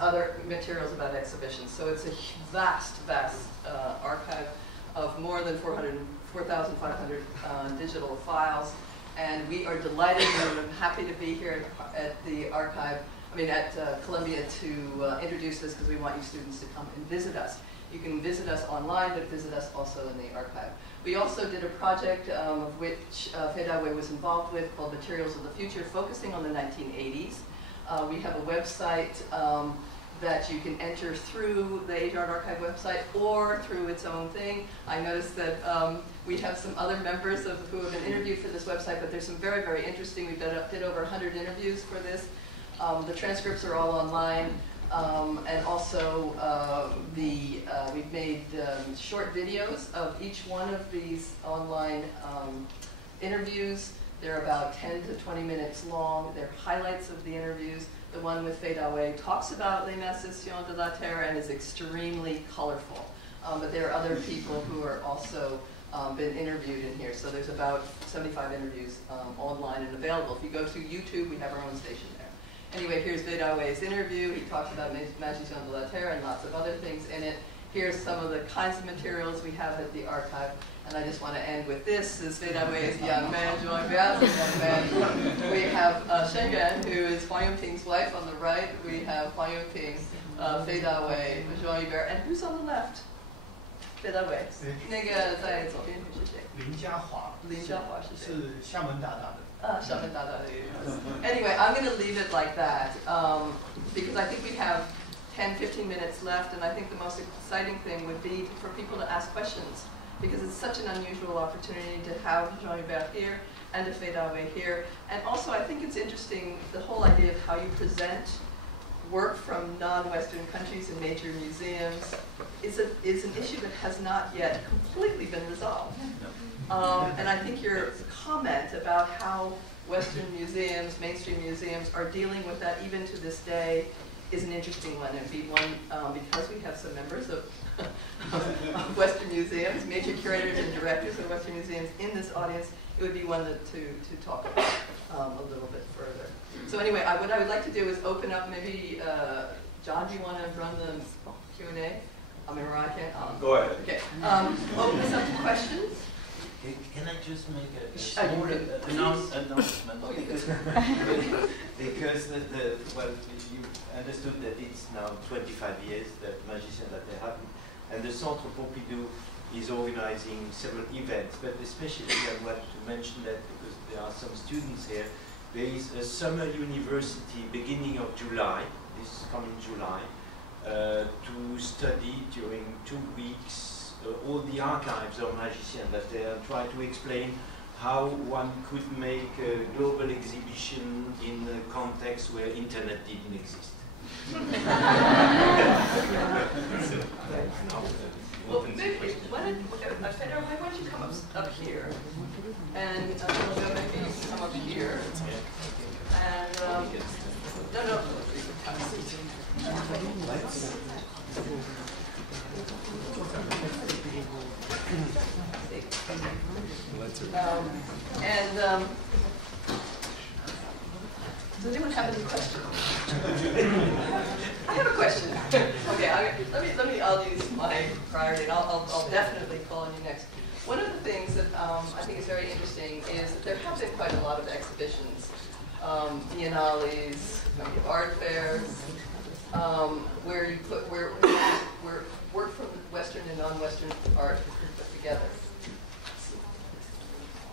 other materials about exhibitions. So it's a vast, vast archive of more than 4,500 digital files. And we are delighted and happy to be here at the archive, at Columbia to introduce this, because we want you students to come and visit us. You can visit us online, but visit us also in the archive. We also did a project of which Fei Dawei was involved with, called Materials of the Future, focusing on the 1980s. We have a website that you can enter through the Age Art Archive website or through its own thing. I noticed that we have some other members who have been interviewed for this website, but there's some very, very interesting. We did over 100 interviews for this. The transcripts are all online. And also, we've made short videos of each one of these online interviews. They're about 10 to 20 minutes long. They're highlights of the interviews. The one with Fei Dawei talks about les Magiciens de la Terre and is extremely colorful. But there are other people who are also been interviewed in here. So there's about 75 interviews online and available. If you go to YouTube, we have our own station there. Anyway, here's Fei Dawei's interview. He talks about Magiciens de la Terre and lots of other things in it. Here's some of the kinds of materials we have at the archive. And I just want to end with this. This is Fei Dawei's young man, Jean-Hubert Martin. We have Shen Yuan, who is Huang Yongping's wife on the right. We have Huang Yongping, Fei Dawei, Jean-Hubert, and who's on the left? Fei Dawei. 那个在左边是谁？林家华。林家华是谁？是厦门达达的。Anyway, I'm going to leave it like that because I think we have 10, 15 minutes left, and I think the most exciting thing would be for people to ask questions, because it's such an unusual opportunity to have Jean-Hubert here and to Fei Dawei here. And also, I think it's interesting, the whole idea of how you present work from non-Western countries in major museums is an issue that has not yet completely been resolved. And I think your comment about how Western museums, mainstream museums, are dealing with that even to this day is an interesting one. It'd be one, because we have some members of Western museums, major curators and directors of Western museums in this audience, it would be one to talk about a little bit further. So anyway, what I would like to do is open up, maybe, John, do you want to run the Q&A? I can't. Go ahead. Okay. Open this up to questions. Can I just make a small announcement? Because you understood that it's now 25 years that Magiciens that they happened, and the Centre Pompidou is organizing several events, but especially I want to mention that because there are some students here, there is a summer university beginning of July, this coming July, to study during 2 weeks all the archives of Magiciens that they try to explain how one could make a global exhibition in a context where internet didn't exist. Well, maybe, why don't you come up here, and maybe you can come up here, and no. Does anyone have any questions? I have a question. Okay, I'll use my priority, and I'll definitely call on you next. One of the things that I think is very interesting is that there have been quite a lot of exhibitions, biennales, art fairs, where you put where work from Western and non-Western art is put together.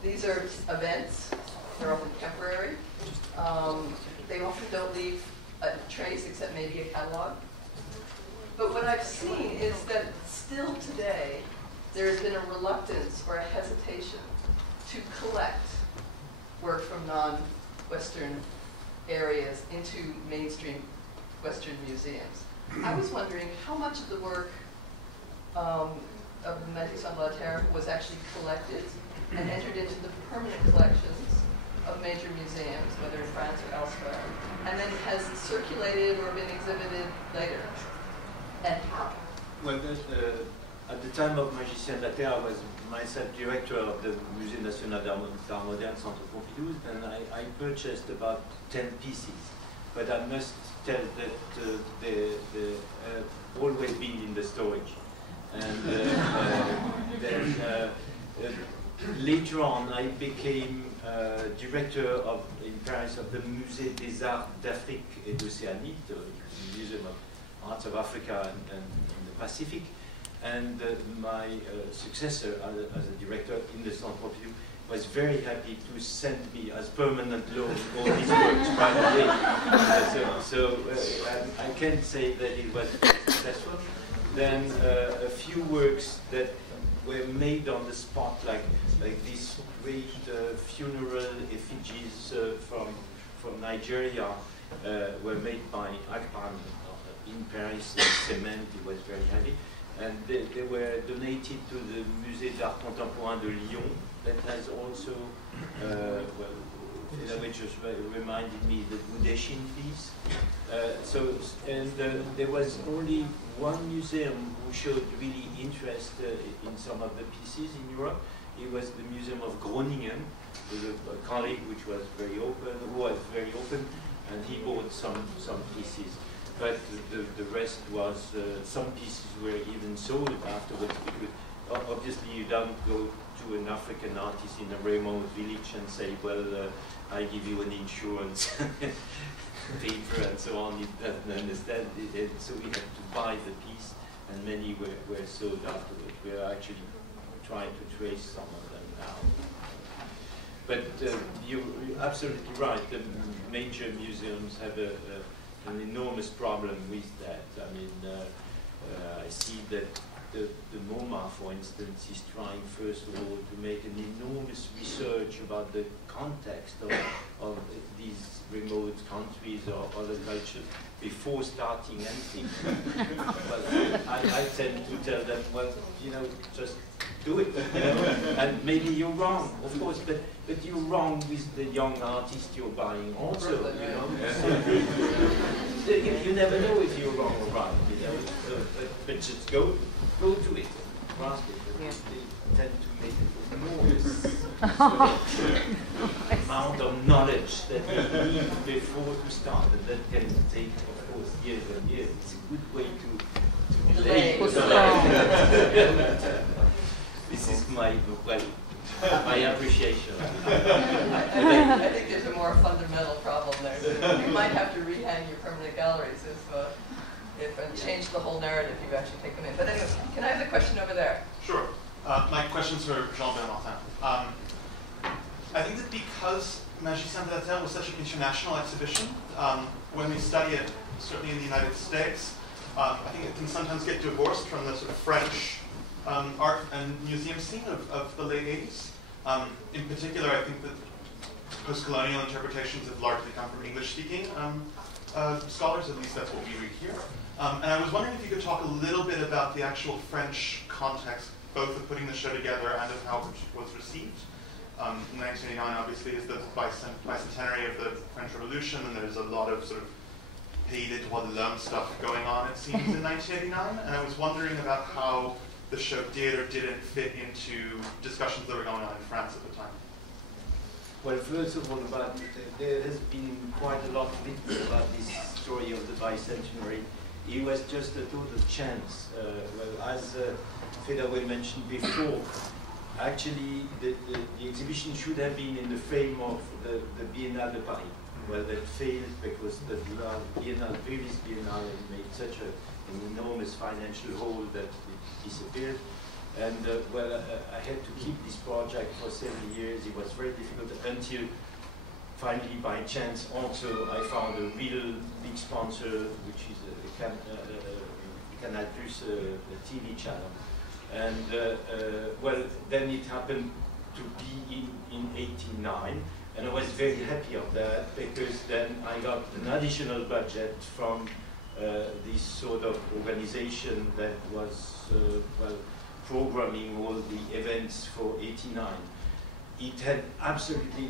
These are events. They're often temporary. They often don't leave a trace except maybe a catalog. But what I've seen is that still today, there has been a reluctance or a hesitation to collect work from non-Western areas into mainstream Western museums. I was wondering how much of the work of Magiciens de la Terre was actually collected and entered into the permanent collections of major museums, whether in France or elsewhere, and then has circulated or been exhibited later? And how? Well, at the time of Magiciens de la Terre, I was myself director of the Musée National d'Art Moderne, Centre Pompidou, and I purchased about 10 pieces. But I must tell that they always been in the storage. And then later on, I became director in Paris of the Musée des Arts d'Afrique et d'Océanie, the Museum of Arts of Africa and the Pacific. And my successor as a director in the Centre Pompidou was very happy to send me as permanent loan all these works by the way. So I can say that it was successful. Then a few works that were made on the spot, like these great funeral effigies from Nigeria, were made by Rajchman in Paris in cement. It was very heavy. And they were donated to the Musée d'Art Contemporain de Lyon. That has also, which just reminded me the Gu Dexin piece. There was only one museum who showed really interest in some of the pieces in Europe. It was the Museum of Groningen, with a colleague who was very open, and he bought some pieces. But the rest was, some pieces were even sold afterwards, because obviously you don't go to an African artist in a remote village and say, well, I give you an insurance paper and so on. He doesn't understand it. So we had to buy the piece, and many were sold afterwards. We are actually trying to trace some of them now. But you're absolutely right. The major museums have an enormous problem with that. I mean, I see that the MoMA, for instance, is trying, first of all, to make an enormous research about the context of these remote countries or other cultures before starting anything. Well, I tend to tell them, well, you know, just do it, you know, and maybe you're wrong, of course, but you're wrong with the young artist you're buying also, you know. So, you never know if you're wrong or right, you know. But just go to it, grasp it. Yeah. They tend to make an enormous amount of knowledge that they need before to start, and that can take, of course, years and years. It's a good way to delay. This is my appreciation. I think there's a more fundamental problem there. You might have to rehang your permanent galleries and change the whole narrative you actually take them in. But anyway, can I have the question over there? Sure. My question's for Jean-Hubert Martin. I think that because Magiciens de la Terre was such an international exhibition, when we study it, certainly in the United States, I think it can sometimes get divorced from the sort of French art and museum scene of the late 80s. In particular, I think that post-colonial interpretations have largely come from English-speaking scholars, at least that's what we read here. And I was wondering if you could talk a little bit about the actual French context, both of putting the show together and of how it was received. 1989 obviously is the bicentenary of the French Revolution, and there's a lot of sort of pays de droit de l'homme stuff going on, it seems, in 1989. And I was wondering about how the show did or didn't fit into discussions that were going on in France at the time. Well, first of all, there has been quite a lot written about this story of the bicentenary. It was just a total chance. Well, as Fei Dawei mentioned before, actually the exhibition should have been in the frame of the Biennale de Paris. Well, that failed because the previous Biennale made such an enormous financial hole that it disappeared. And well, I had to keep this project for several years. It was very difficult until finally, by chance, also I found a real big sponsor, which is Canal Plus, a TV channel. And well, then it happened to be in 89. And I was very happy of that, because then I got an additional budget from this sort of organization that was well, programming all the events for 89. it had absolutely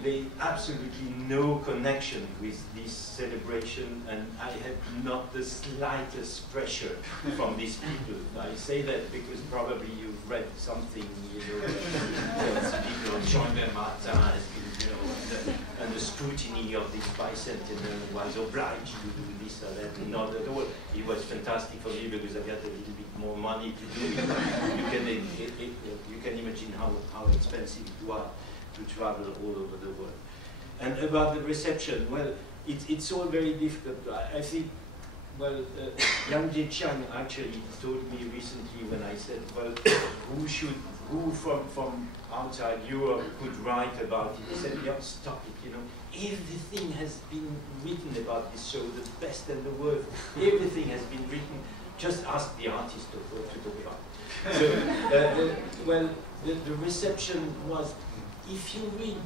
no connection with this celebration, and I had not the slightest pressure from these people. I say that because probably you've read something, you know, that people on Jean-Hubert Martin has been, you know, and the scrutiny of this bicentennial was obliged to do this or that. Not at all. It was fantastic for me because I got a little bit more money to do it. You can imagine how expensive it was to travel all over the world. And about the reception, well, it's all very difficult. I think, well, young Jiechang actually told me recently when I said, well, who from outside Europe could write about it? He said, yeah, stop it, you know. Everything has been written about this show, the best and the worst. Everything has been written. Just ask the artist to talk about it. So, well, the reception was, if you read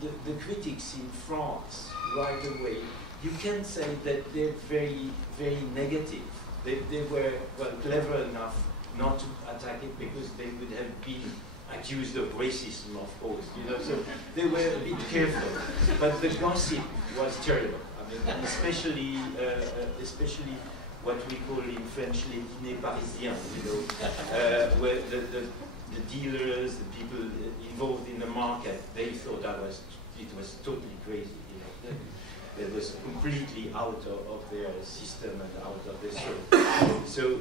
the critics in France right away, you can say that they're very, very negative. They were, well, clever enough not to attack it because they would have been accused of racism, of course, you know, so they were a bit careful. But the gossip was terrible. I mean, and especially what we call in French les dîners parisiens, you know, where the dealers, the people involved in the market, they thought it was totally crazy, you know. It was completely out of their system and out of their soul. So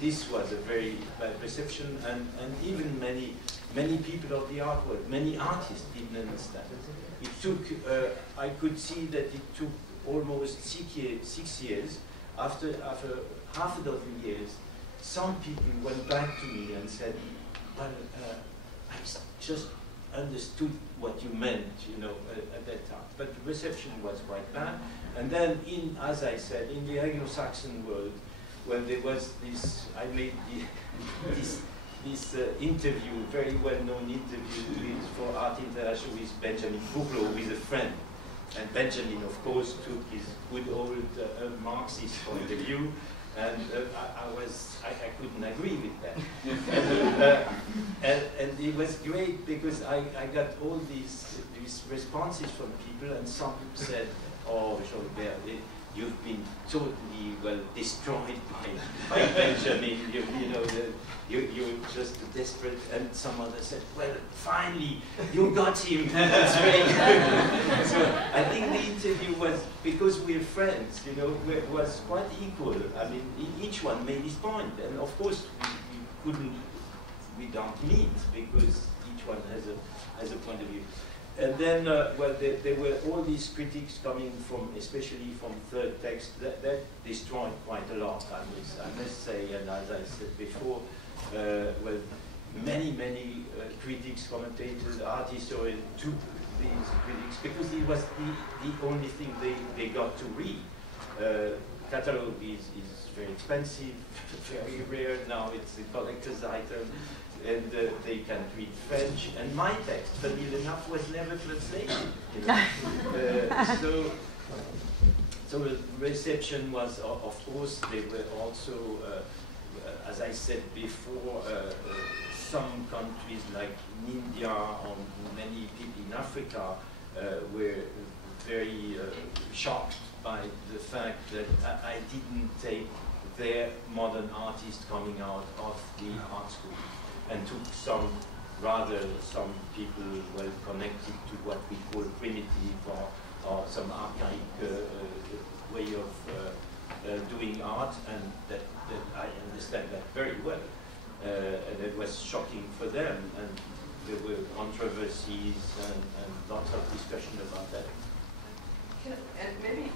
this was a very bad perception, and even many people of the art world, many artists didn't understand it. It took, I could see that it took almost 6 years. After half a dozen years, some people went back to me and said, well, I just understood what you meant, you know, at that time. But the reception was quite bad. And then, as I said, in the Anglo-Saxon world, when there was this, I made this interview, very well-known interview for Art International with Benjamin Buchloh, with a friend. And Benjamin, of course, took his good old Marxist point of view, and I couldn't agree with that. And it was great because I got all these responses from people, and some people said, "Oh, Jean-Hubert, you've been totally, well, destroyed by Benjamin. You know, you're just desperate." And some others said, "Well, finally, you got him. That's very good." So I think the interview was, because we're friends, you know, was quite equal. I mean, each one made his point, and of course we don't meet because each one has a point of view. And then, well, there were all these critics coming from, especially from third text, that destroyed quite a lot, I must say. And as I said before, well, many critics, commentators, art historians took these critics because it was the only thing they got to read. Catalog is very expensive, very rare. Now it's a collector's item. And they can read French, and my text, funny enough, was never translated. You know? So the reception was, of course, they were also, as I said before, some countries like India or many people in Africa were very shocked by the fact that I didn't take their modern artists coming out of the art school, and took some people well connected to what we call primitive or some archaic way of doing art, and that I understand that very well. And it was shocking for them, and there were controversies and lots of discussion about that. And maybe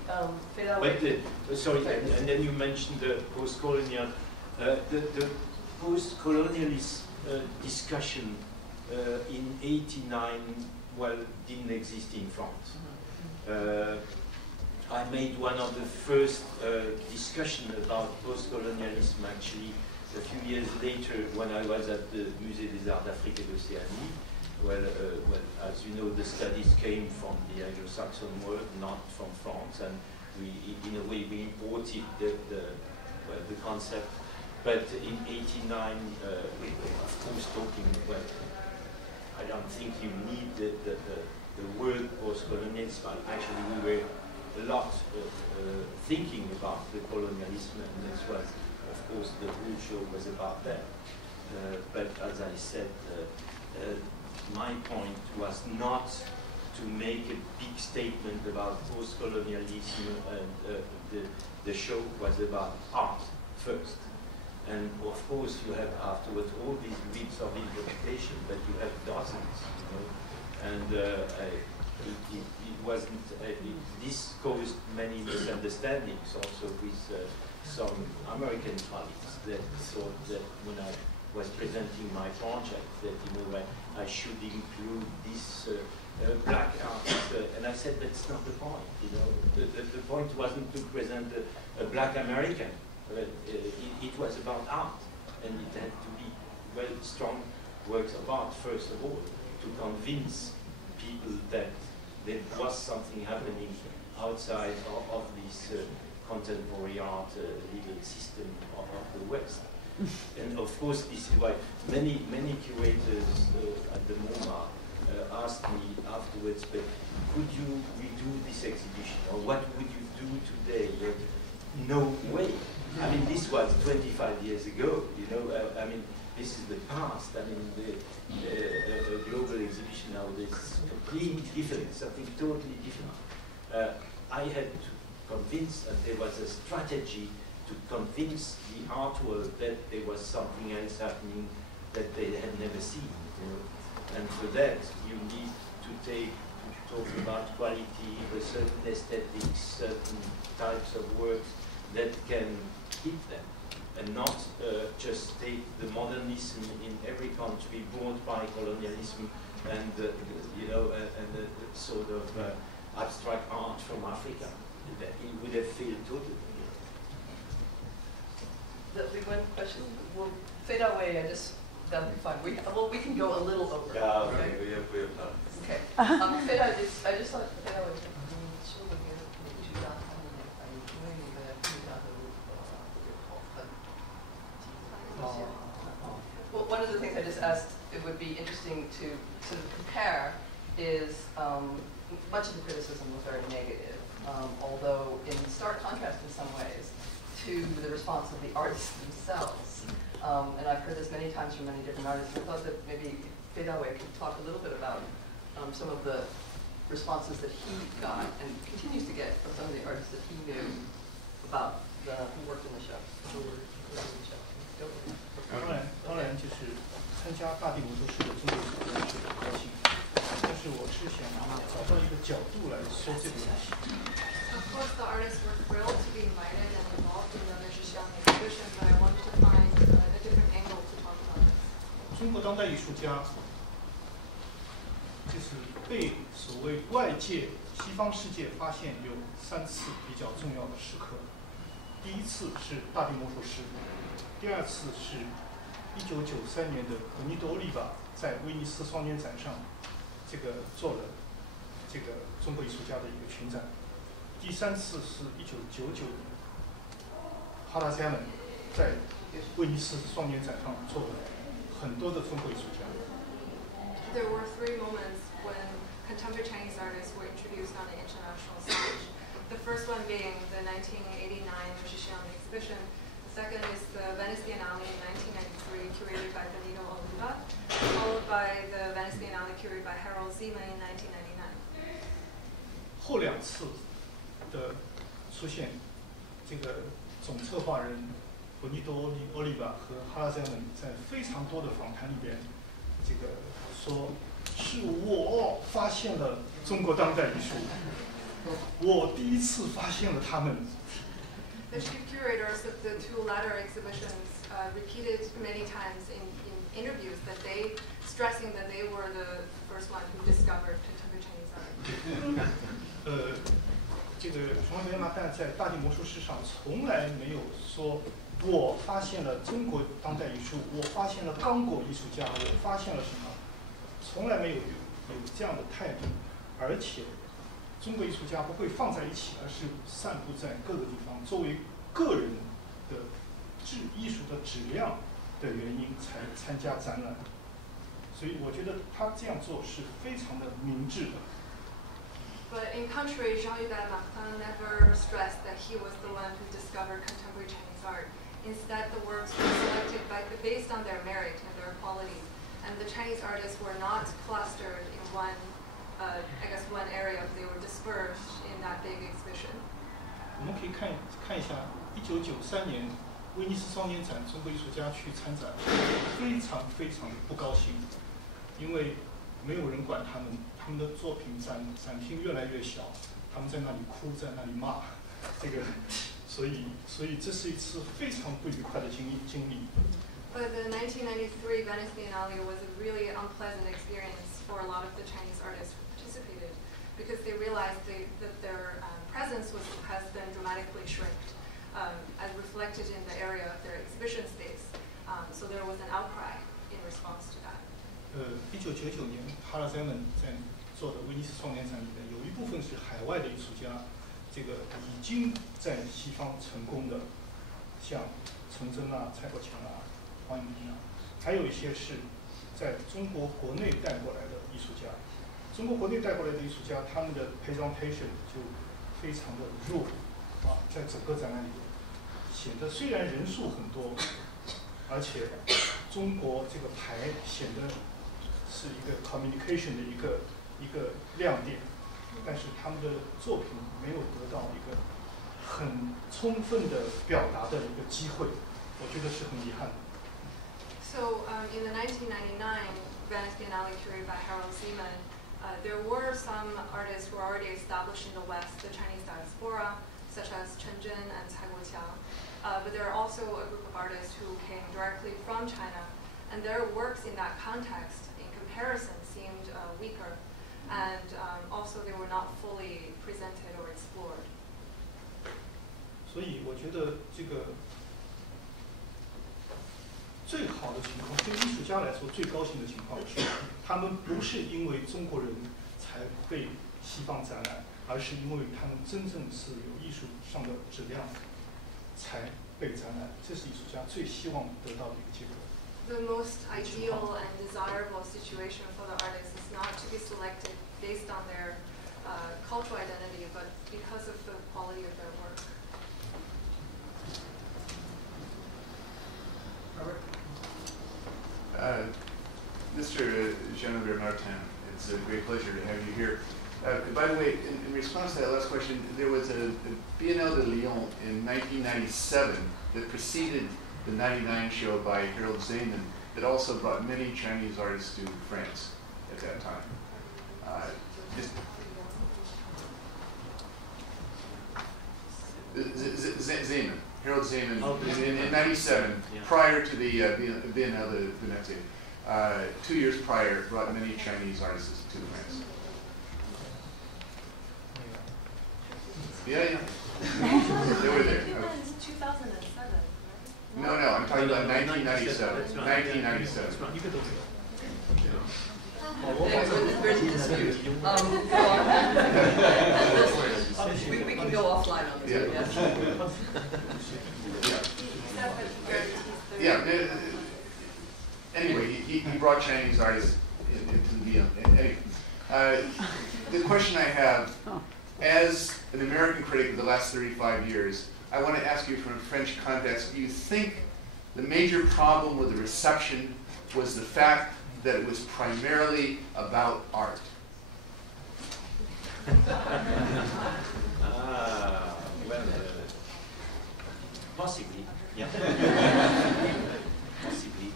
Fei Dawei. But sorry, and then you mentioned the post-colonial, the post-colonialist discussion in '89, well, didn't exist in France. I made one of the first discussion about post-colonialism actually a few years later when I was at the Musée des Arts d'Afrique et d'Océanie. Well, as you know, the studies came from the Anglo-Saxon world, not from France, and we, in a way, we imported the concept. But in '89, we were, of course, talking, well, I don't don't think you need the word post-colonialism. Actually, we were a lot thinking about the colonialism, and this was, of course, the whole show was about that. But as I said, my point was not to make a big statement about post-colonialism, and the show was about art first. And of course, you have afterwards all these bits of interpretation, but you have dozens, you know. And it wasn't. This caused many misunderstandings also with some American colleagues that thought that when I was presenting my project, that I should include this black artist, and I said that's not the point. The point wasn't to present a black American. It was about art, and it had to be strong works of art, first of all, to convince people that there was something happening outside of this contemporary art legal system of the West. And of course, this is why many curators at the MoMA asked me afterwards, but could you redo this exhibition, or what would you do today? No way. I mean, this was 25 years ago, I mean, this is the past. I mean, the global exhibition nowadays is completely different, something totally different. I had to convince that there was a strategy to convince the art world that there was something else happening that they had never seen. And for that, you need to talk about quality, a certain aesthetics, certain types of works that can hit them, and not just take the modernism in every country brought by colonialism and and the sort of abstract art from Africa. That it would have failed totally. The one question. Well, Fei Dawei, that'll be fine. We can go a little over. Yeah, okay, right? we have time. Okay. Fei Dawei, I just thought Fei Dawei. Well, one of the things I just asked, it would be interesting to compare is much of the criticism was very negative, although in stark contrast in some ways to the response of the artists themselves. And I've heard this many times from many different artists. I thought that maybe Fei Dawei could talk a little bit about some of the responses that he got and continues to get from some of the artists that he knew about who worked in the show.当然，就是参加大地魔术师的中国艺术家是很高兴，但是我是想找到一个角度来说这个问题。Of course, the artists were thrilled to be invited and involved in the Magiciens exhibition, but I wanted to find a different angle to talk about this. 中国当代艺术家就是被所谓外界西方世界发现有3次比较重要的时刻。第一次是大地魔术师，第二次是1993年的格尼多·奥利瓦在威尼斯双年展上，做了这个中国艺术家的一个群展。第3次是1999年，哈拉加门在威尼斯双年展上做了很多的中国艺术家。There were 3 moments when contemporary Chinese artists were introduced on the international stage. The first one being the 1989 Magiciens exhibition. The second is the Venice Biennale in 1993, curated by Benito Oliva, followed by the Venice Biennale curated by Harold Zeman in 1999. 后2次的出现，这个总策划人本尼多·奥利瓦和哈拉加门在非常多的访谈里边，说是我发现了中国当代艺术。我第一次发现了他们。The chief curators of the 2 latter exhibitions repeated many times in interviews that stressing that they were the first one who discovered contemporary Chinese art. 这个Jean-Hubert Martin在大地魔术师上从来没有说，我发现了中国当代艺术，我发现了刚果艺术家，我发现了什么，从来没有这样的态度，而且。中国艺术家不会放在一起，而是散布在各个地方，作为个人的艺术的质量的原因才参加展览。所以我觉得他这样做是非常的明智的。 But in contrary, Jean-Hubert Martin never stressed that he was the one who discovered contemporary Chinese art. Instead, the works were selected based on their merit and their quality, and the Chinese artists were not clustered in one, one area. They were dispersed in that big exhibition. 我们可以看一下1993年威尼斯双年展，中国艺术家去参展，非常的不高兴，因为没有人管他们。 他们的作品展厅越来越小，他们在那里哭，在那里骂，所以这是一次非常不愉快的经历。But the 1993 Venice Biennale was a really unpleasant experience for a lot of the Chinese artists who participated, because they realized that their presence has been dramatically shrinked, as reflected in the area of their exhibition space. So there was an outcry in response to that. 1999年Rajchman在做的威尼斯双年展里面，有一部分是海外的艺术家，这个已经在西方成功的，像陈真啊、蔡国强啊、黄永平啊，还有一些是在中国国内带过来的艺术家。中国国内带过来的艺术家，他们的 presentation 就非常的弱啊，在整个展览里显得虽然人数很多，而且中国这个牌显得是一个 communication 的一个亮点，但是他们的作品没有得到一个很充分的表达的一个机会，我觉得是很遗憾的。 So in the 1999 Venice Biennale curated by Harold Zeman, there were some artists who were already established in the West, the Chinese diaspora, such as Chen Zhen and Cai Guoqiang. But there are also a group of artists who came directly from China, and their works in that context, in comparison, seemed weaker, and also they were not fully presented or explored. 所以我觉得这个最好的情况，对艺术家来说最高兴的情况是，他们不是因为中国人才被西方展览，而是因为他们真正是有艺术上的质量才被展览。这是艺术家最希望得到的一个结果。 The most ideal and desirable situation for the artist is not to be selected based on their cultural identity, but because of the quality of their work. Mr. Jean-Hubert Martin, it's a great pleasure to have you here. By the way, in response to that last question, there was a Biennale de Lyon in 1997 that preceded the 99 show by Harold Zeman that also brought many Chinese artists to France at that time. Zeman, Harold Zeman, in 97, prior to the Biennale de Venezia, 2 years prior, brought many Chinese artists to France. Yeah. They were there. 2007. No, I'm talking about 1997. 1997. There's a dispute. We can go offline on this. Yeah. Anyway, he brought Chinese artists into the Biennale. Anyway, the question I have, as an American critic of the last 35 years, I want to ask you from a French context, do you think the major problem with the reception was the fact that it was primarily about art? Possibly, yeah. Possibly.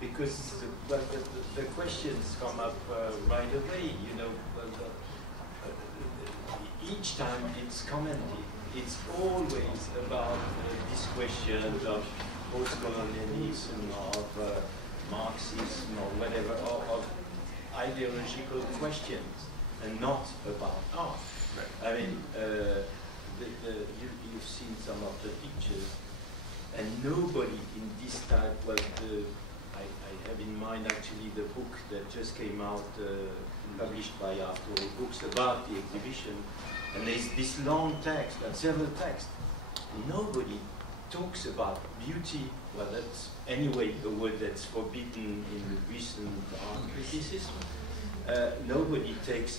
Because the questions come up right away, you know. Each time it's commented, it's always about this question of post-colonialism, of Marxism, or whatever, of ideological questions, and not about art. Right. I mean, you've seen some of the pictures, and nobody in this type, well, I have in mind actually the book that just came out, published by After Books about the exhibition, and there's this long text and several texts. Nobody talks about beauty well, that's anyway a word that's forbidden in recent art criticism. Nobody talks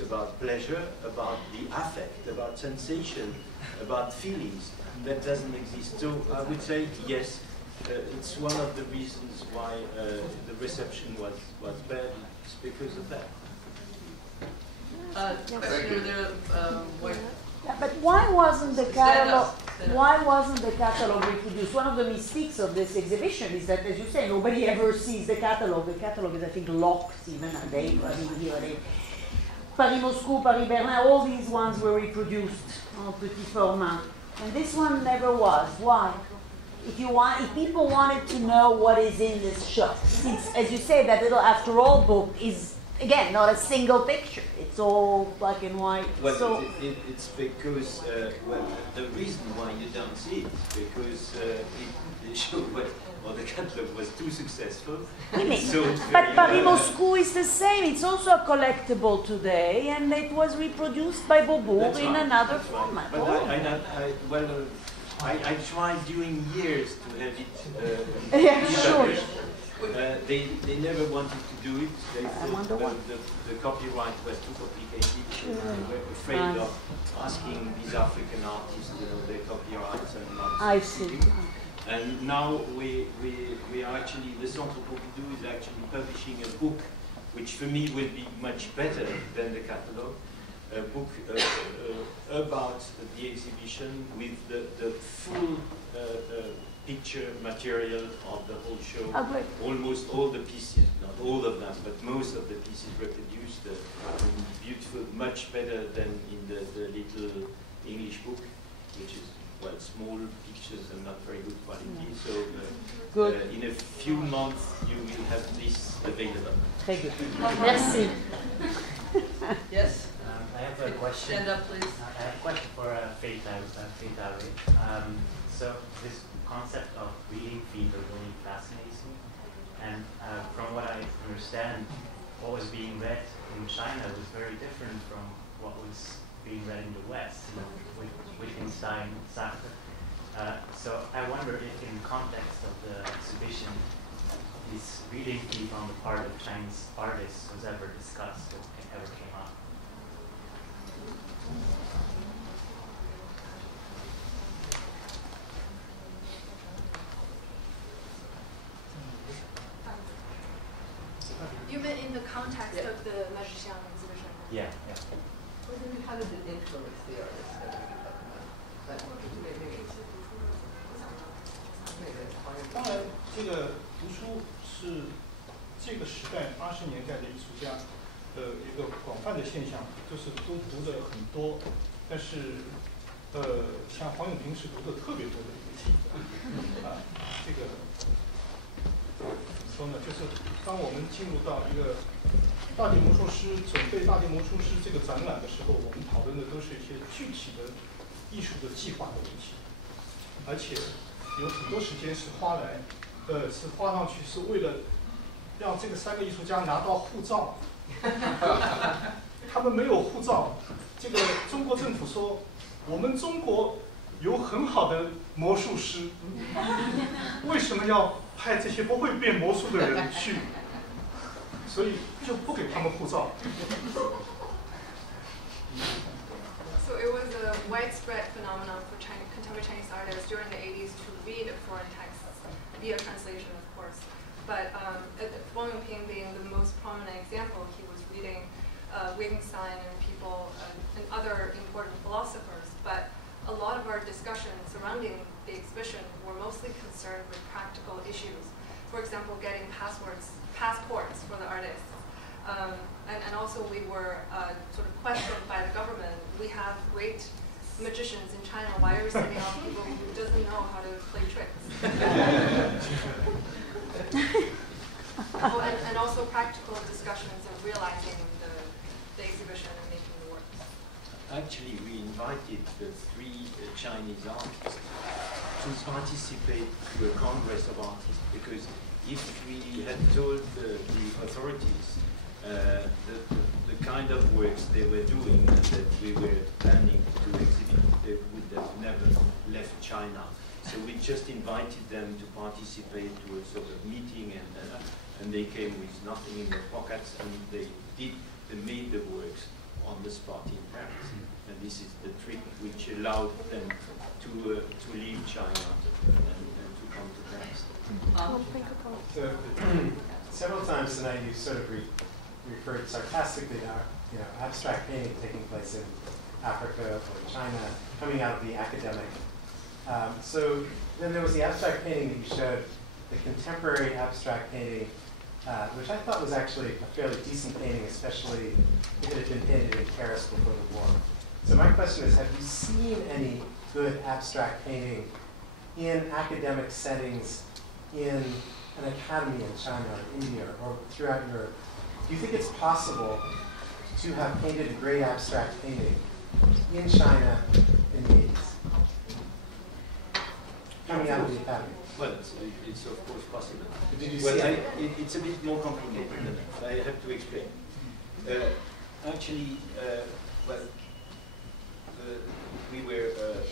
about pleasure, about the affect, about sensation, about feelings. That doesn't exist. So I would say yes, it's one of the reasons why the reception was bad. It's because of that. Yeah, but why wasn't the catalog? Why wasn't the catalog reproduced? One of the mistakes of this exhibition is that, as you say, nobody ever sees the catalog. The catalog is, I think, locked even a day, here a day. Paris Moscou, Paris Berlin, all these ones were reproduced en petit format, and this one never was. Why? If people wanted to know what is in this show, since, as you say, that little After All book is, again, not a single picture. It's all black and white. Well, so it's because, well, the reason why you don't see it is because the show, or the catalog was too successful. But Paris Moscou is the same. It's also a collectible today, and it was reproduced by Beaubourg in another format. But I tried during years to have it. Yeah, sure. They never wanted to do it. They thought the copyright was too complicated. They were afraid of asking these African artists, their copyrights and not. I see. And now we are actually, the Centre Pompidou is actually publishing a book, which for me will be much better than the catalogue. A book about the exhibition with the full picture material of the whole show. Almost all the pieces, not all of them, but most of the pieces reproduced beautiful, much better than in the little English book, which is, well, small pictures and not very good quality. So in a few months you will have this available. Thank you. Merci. Yes? I have a question. Stand up, please. I have a question for Fei Dawei. So this concept of reading fever really fascinates me. And from what I understand, what was being read in China was very different from what was being read in the West, with Wittgenstein, Sartre. So I wonder if in the context of the exhibition, this reading fever on the part of Chinese artists was ever discussed or ever came up. You meant in the context of the Magiciens exhibition? Yeah. Well, then how did it influence the artists that we were talking about? 当然，这个读书是这个时代80年代的艺术家一个广泛的现象，就是都读的很多，但是像黄永平是读的特别多的一个题啊，这个怎么说呢？就是当我们进入到一个大地魔术师准备大地魔术师这个展览的时候，我们讨论的都是一些具体的艺术的计划的问题，而且有很多时间是花上去是为了让这个3个艺术家拿到护照。他们没有护照，这个中国政府说我们中国有很好的魔术师，为什么要派这些不会变魔术的人去？所以就不给他们护照。So it was a widespread phenomenon for contemporary Chinese artists during the 80s to read foreign texts via translation, of course. But Wang Yongping being the most prominent example, he was reading Wittgenstein and people and other important philosophers. But a lot of our discussions surrounding the exhibition were mostly concerned with practical issues. For example, getting passports for the artists. And also we were sort of questioned by the government. We have great magicians in China. Why are we sending off people who doesn't know how to play tricks? And also practical discussions of realizing the exhibition and making the work. Actually, we invited the 3 Chinese artists to participate to a Congress of Artists, because if we had told the authorities the kind of works they were doing and that we were planning to exhibit, they would have never left China. So we just invited them to participate to a sort of meeting, and they came with nothing in their pockets, and they made the works on the spot in Paris. And this is the trick which allowed them to leave China and to come to Paris. So several times tonight you sort of referred sarcastically to abstract painting taking place in Africa or China, coming out of the academic. So then there was the abstract painting that you showed, the contemporary abstract painting, which I thought was actually a fairly decent painting, especially if it had been painted in Paris before the war. So my question is, have you seen any good abstract painting in academic settings in an academy in China or India or throughout Europe? Do you think it's possible to have painted a great abstract painting in China in the 80s? Coming out of the academy. Well, it's of course possible. But did you well, see it's a bit more complicated than that. I have to explain. Actually, we were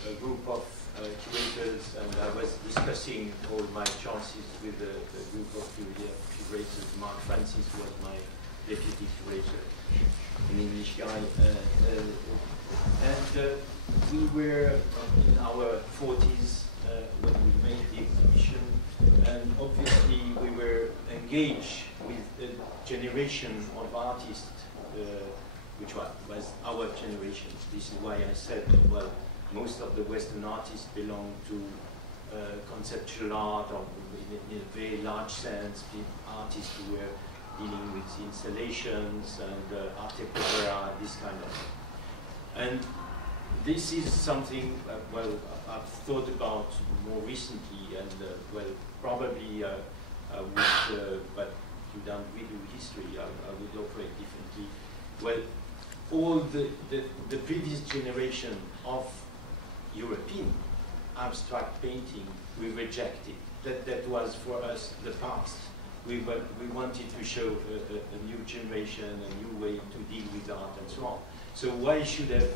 a group of curators, and I was discussing all my chances with a group of curators. Mark Francis was my deputy curator, an English guy, and we were in our 40s when we made the exhibition, and obviously we were engaged with a generation of artists, which was our generation. This is why I said, well, most of the Western artists belong to conceptual art, or in a very large sense, artists who were dealing with installations and arte povera, this kind of thing. And this is something, well, I've thought about more recently, and well, probably I would, but you don't redo history, I would operate differently. Well, all the previous generation of European abstract painting, we rejected. That was for us the past. We wanted to show a new generation, a new way to deal with art and so on. So why should have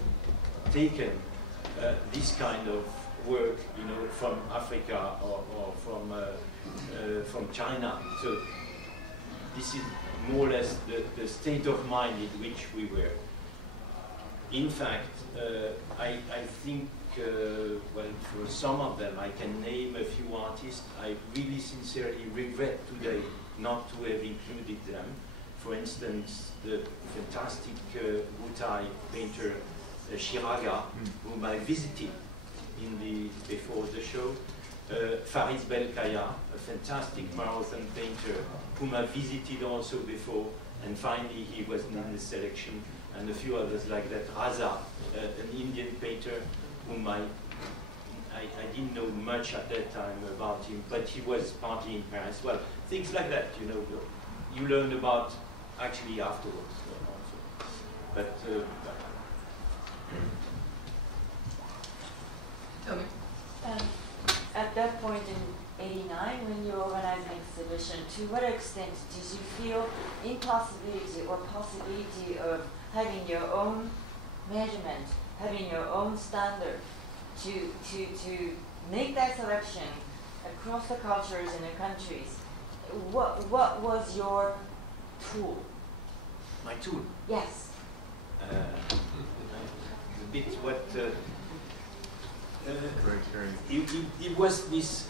taken this kind of work, from Africa or from China? So this is more or less the state of mind in which we were. In fact, I think, well, for some of them, I can name a few artists. I really sincerely regret today not to have included them. For instance, the fantastic Wutai painter Shiraga, whom I visited before the show. Faris Belkaya, a fantastic Moroccan painter, whom I visited also before, and finally he was in the selection, and a few others like that. Raza, an Indian painter, whom I didn't know much at that time about him, but he was partly in Paris. Well, things like that, you learn about actually afterwards also. But tell me. At that point in '89, when you organized an exhibition, to what extent did you feel impossibility or possibility of having your own measurement, having your own standard, to make that selection across the cultures and the countries? What was your tool? My tool? Yes. A bit what it was this,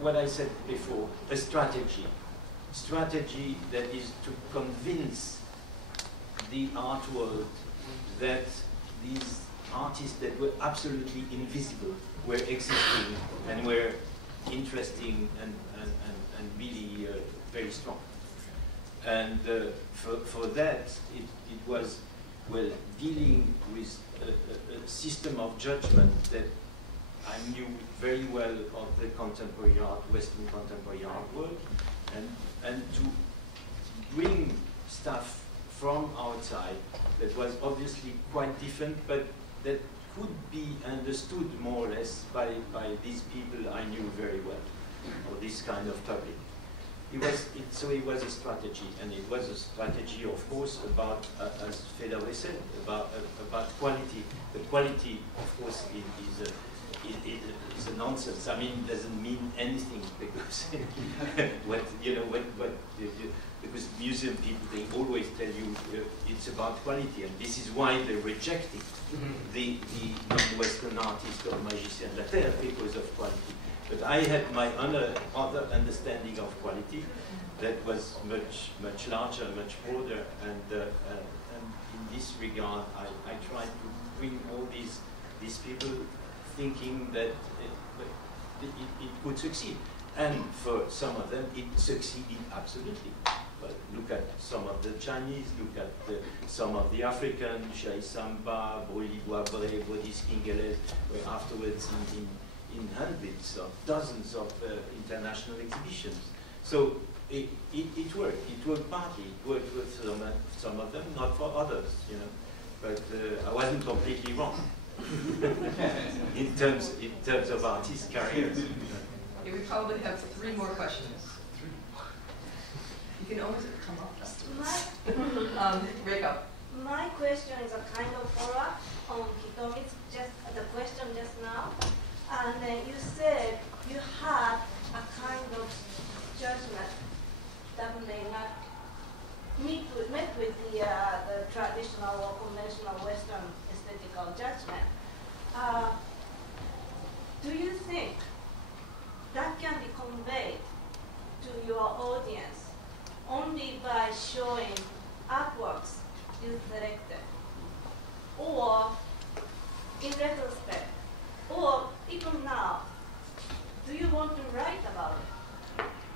what I said before, a strategy that is to convince the art world that these artists that were absolutely invisible were existing and were interesting and really very strong. And for that, it was, well, dealing with a system of judgment that I knew very well of the contemporary art, Western contemporary art work, and to bring stuff from outside that was obviously quite different, but that could be understood more or less by these people I knew very well, or this kind of public. So it was a strategy, and it was a strategy, of course, about, as Fei Dawei said, about quality. The quality, of course, is it's a nonsense. I mean, it doesn't mean anything because because museum people, they always tell you it's about quality, and this is why they're rejecting the non-Western artist or Magiciens de la Terre because of quality. But I had my other understanding of quality that was much larger, much broader, and in this regard, I tried to bring all these people thinking that it could succeed. And for some of them, it succeeded absolutely. But look at some of the Chinese, look at some of the African, Shai Samba, Bruli Boisbré, Bodis Kingeles, were afterwards in hundreds of dozens of international exhibitions. So it worked. It worked partly. It worked with some of them, not for others, you know. But I wasn't completely wrong in terms of artist careers. Okay, we probably have 3 more questions. You can always come up. Reiko. My question is a kind of follow-up on Hitomi's the question just now. And you said you had a kind of judgment that may not met with the traditional or conventional Western aesthetical judgment. Do you think that can be conveyed to your audience only by showing artworks you selected, or in retrospect, or even now, do you want to write about it?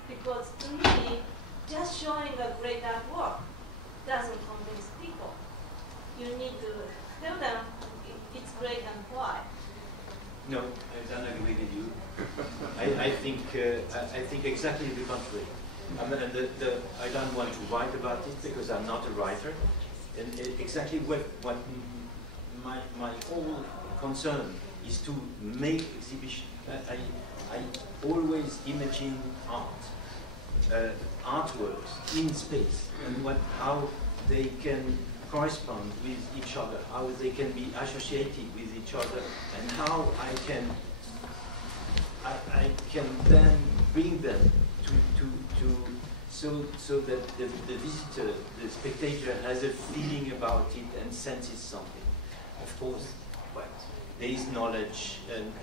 Because to me, just showing a great artwork doesn't convince people. You need to tell them it's great and why. No, I don't agree with you. I think exactly the contrary. And I don't want to write about it because I'm not a writer. And exactly what my whole concern is to make exhibition. I always imagine artworks in space and how they can correspond with each other, how they can be associated with each other, and how I can then bring them so that the visitor, the spectator, has a feeling about it and senses something. Of course, there is knowledge, and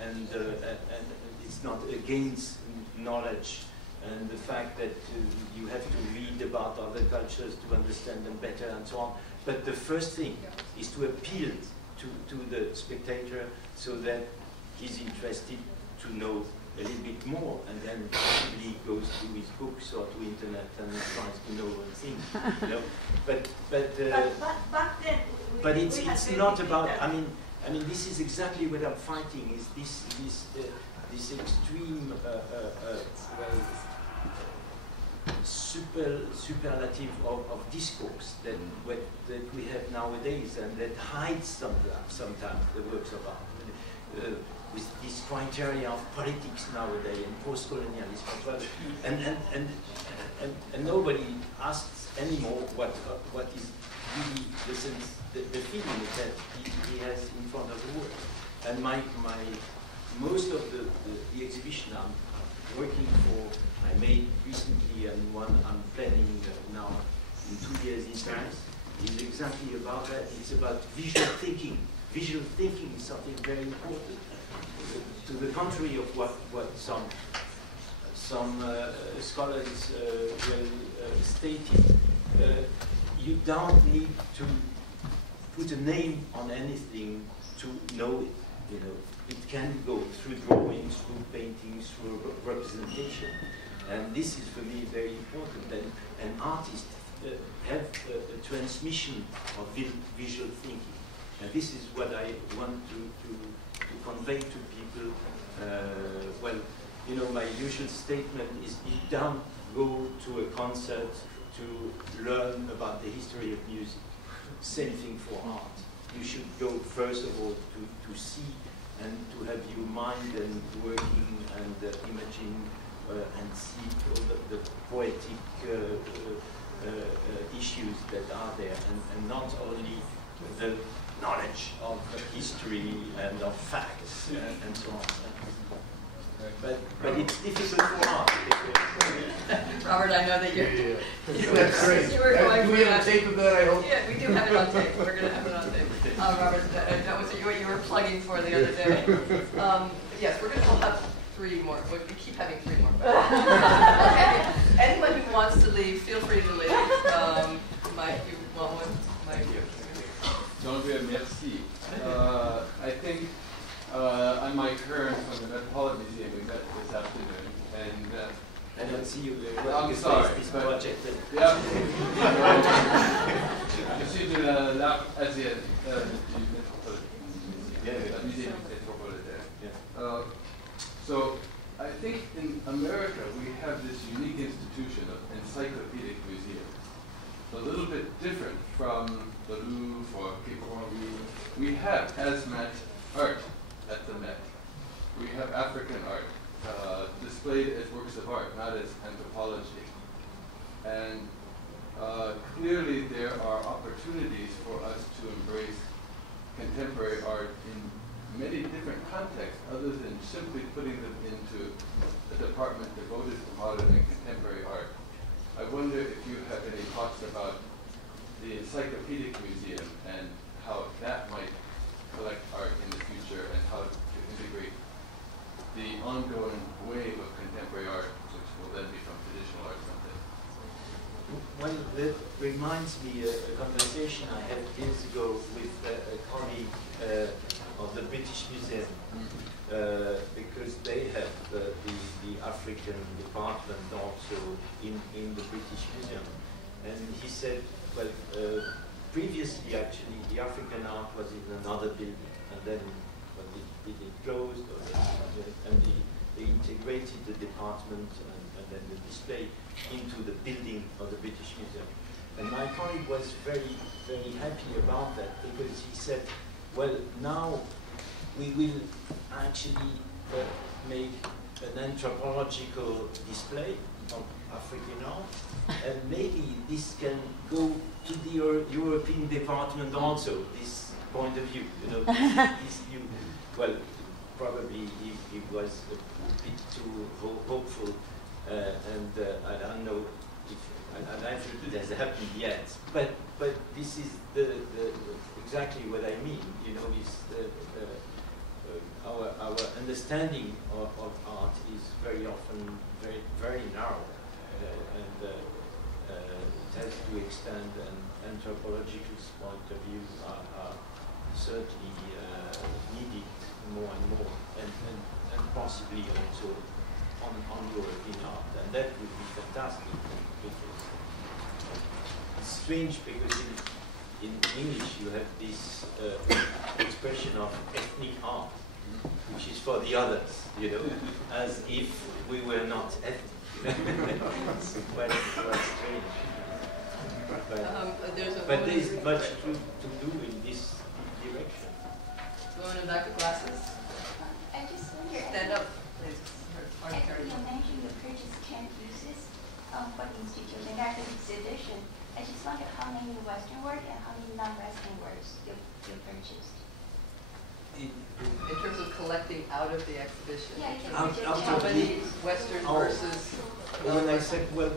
it's not against knowledge, and the fact that you have to read about other cultures to understand them better and so on. But the first thing is to appeal to the spectator so that he's interested to know a little bit more, and then possibly goes to his books or to internet and tries to know things. You know? But back then, but it's not about. I mean, this is exactly what I'm fighting. Is this extreme superlative of discourse that we have nowadays, and that hides sometimes the works of art. With this criteria of politics nowadays and post-colonialism as well, and nobody asks anymore what is really the feeling that he has in front of the work. And most of the exhibition I'm working for, I made recently, and one I'm planning now in 2 years in Paris, is exactly about that. It's about visual thinking. Visual thinking is something very important. To the contrary of what some scholars stated, you don't need to put a name on anything to know it. You know, it can go through drawings, through paintings, through representation, and this is for me very important. That an artist have a transmission of visual thinking, and this is what I want to convey to people. Well, you know, my usual statement is you don't go to a concert to learn about the history of music. Same thing for art. You should go first of all to see and to have your mind and working and imaging and see all the poetic issues that are there, and not only knowledge of history and of facts and so on. But it's difficult for us. Robert, I know that you're. That's great. You were going do we have a tape of that, I hope? Yeah, we do have it on tape. We're going to have it on tape. Robert, that was what you were plugging for the other day. Yes, we'll have 3 more. We keep having 3 more. Okay. Anyone who wants to leave, feel free to leave. Mike, you want one? Mike, you. Jean-Hubert, merci. I think on my turn from the Metropolitan Museum, we met this afternoon, and I don't see you there. I'm sorry, this but project. yeah. Je suis de l'art asiatique du Metropolitan Museum Metropolitan. So I think in America we have this unique institution of encyclopedic museums. A little bit different from the Louvre or Piccoli. We have hazmat art at the Met. We have African art displayed as works of art, not as anthropology. And clearly there are opportunities for us to embrace contemporary art in many different contexts other than simply putting them into a department devoted to modern and contemporary art. I wonder if you have any thoughts about the Encyclopedic Museum and how that might collect art in the future and how to integrate the ongoing wave of contemporary art, which will then become traditional art someday. Well, that reminds me of a conversation I had years ago with a colleague of the British Museum, because they have the African department also in the British Museum. And he said, well, previously actually the African art was in another building, and then when it closed, and they integrated the department and then the display into the building of the British Museum. And my colleague was very, very happy about that, because he said, well, now we will actually make an anthropological display of African art, and maybe this can go to the European department also, this point of view, this view. Well, probably he was a bit too hopeful, and I don't know if, and I think it has happened yet, but this is exactly what I mean, is our understanding of art is very often very, very narrow, and it has to extend, and anthropological point of view are certainly needed more and more, and possibly also on European art, and that would be fantastic, because it's strange, because in English you have this expression of ethnic art, which is for the others, as if we were not ethnic. It's quite strange. But there is much to do in this direction. Going in back of glasses. I just wonder. Stand up, please. You mentioned you purchased 10 pieces for the Institute, and after the exhibition, I just wonder how many Western work and how many non-Western works you purchased. In terms of collecting out of the exhibition, yeah, how many Western versus? When I said, well,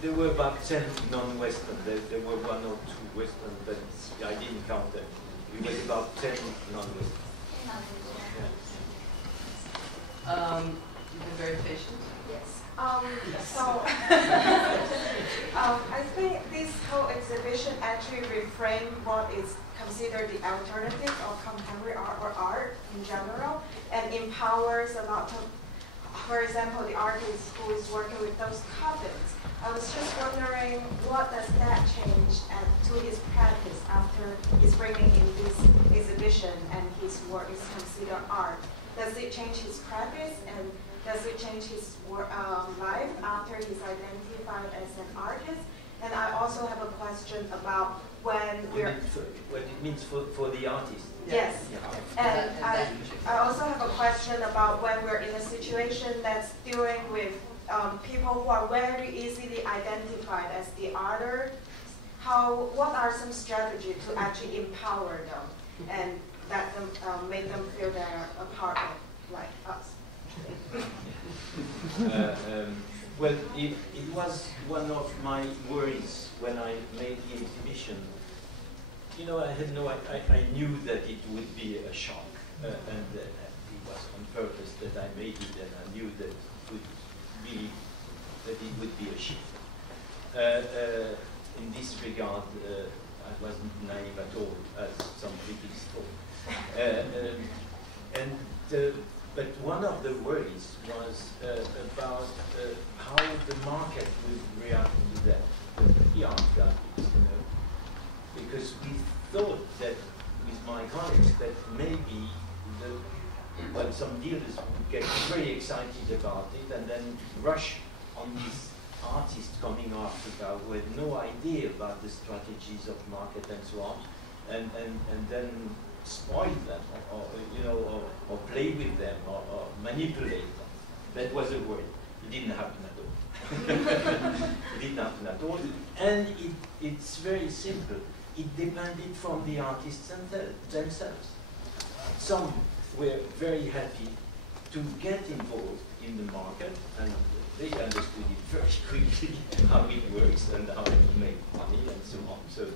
there were about 10 non-Western. There were 1 or 2 Western, but I didn't count them. It was about 10 non-Western. You've been very patient. Yes. So I think this whole exhibition actually reframes what is considered the alternative of contemporary art or art in general, and empowers a lot of, for example, the artist who is working with those coffins. I was just wondering, what does that change to his practice after he's bringing in this exhibition and his work is considered art? Does it change his practice, and does it change his life after he's identified as an artist? And I also have a question about when we're... What it means for the artist. Yes. And I also have a question about when we're in a situation that's dealing with people who are very easily identified as the other. What are some strategies to actually empower them? and that make them feel they're a part of like us. Well, it was one of my worries when I made the exhibition. You know, I knew that it would be a shock, and it was on purpose that I made it, and I knew that it would be a shift. In this regard, I wasn't naive at all, as some critics thought. But one of the worries was about how the market would react to that, the avant-garde, because we thought that with my colleagues that maybe some dealers would get very excited about it and then rush on these artists coming after who had no idea about the strategies of market and so on, and then spoil them, or play with them, or manipulate them. That was a word. It didn't happen at all. It didn't happen at all. And it's very simple. It depended from the artists themselves. Some were very happy to get involved in the market, and they understood it very quickly how it works and how to make money and so on. So,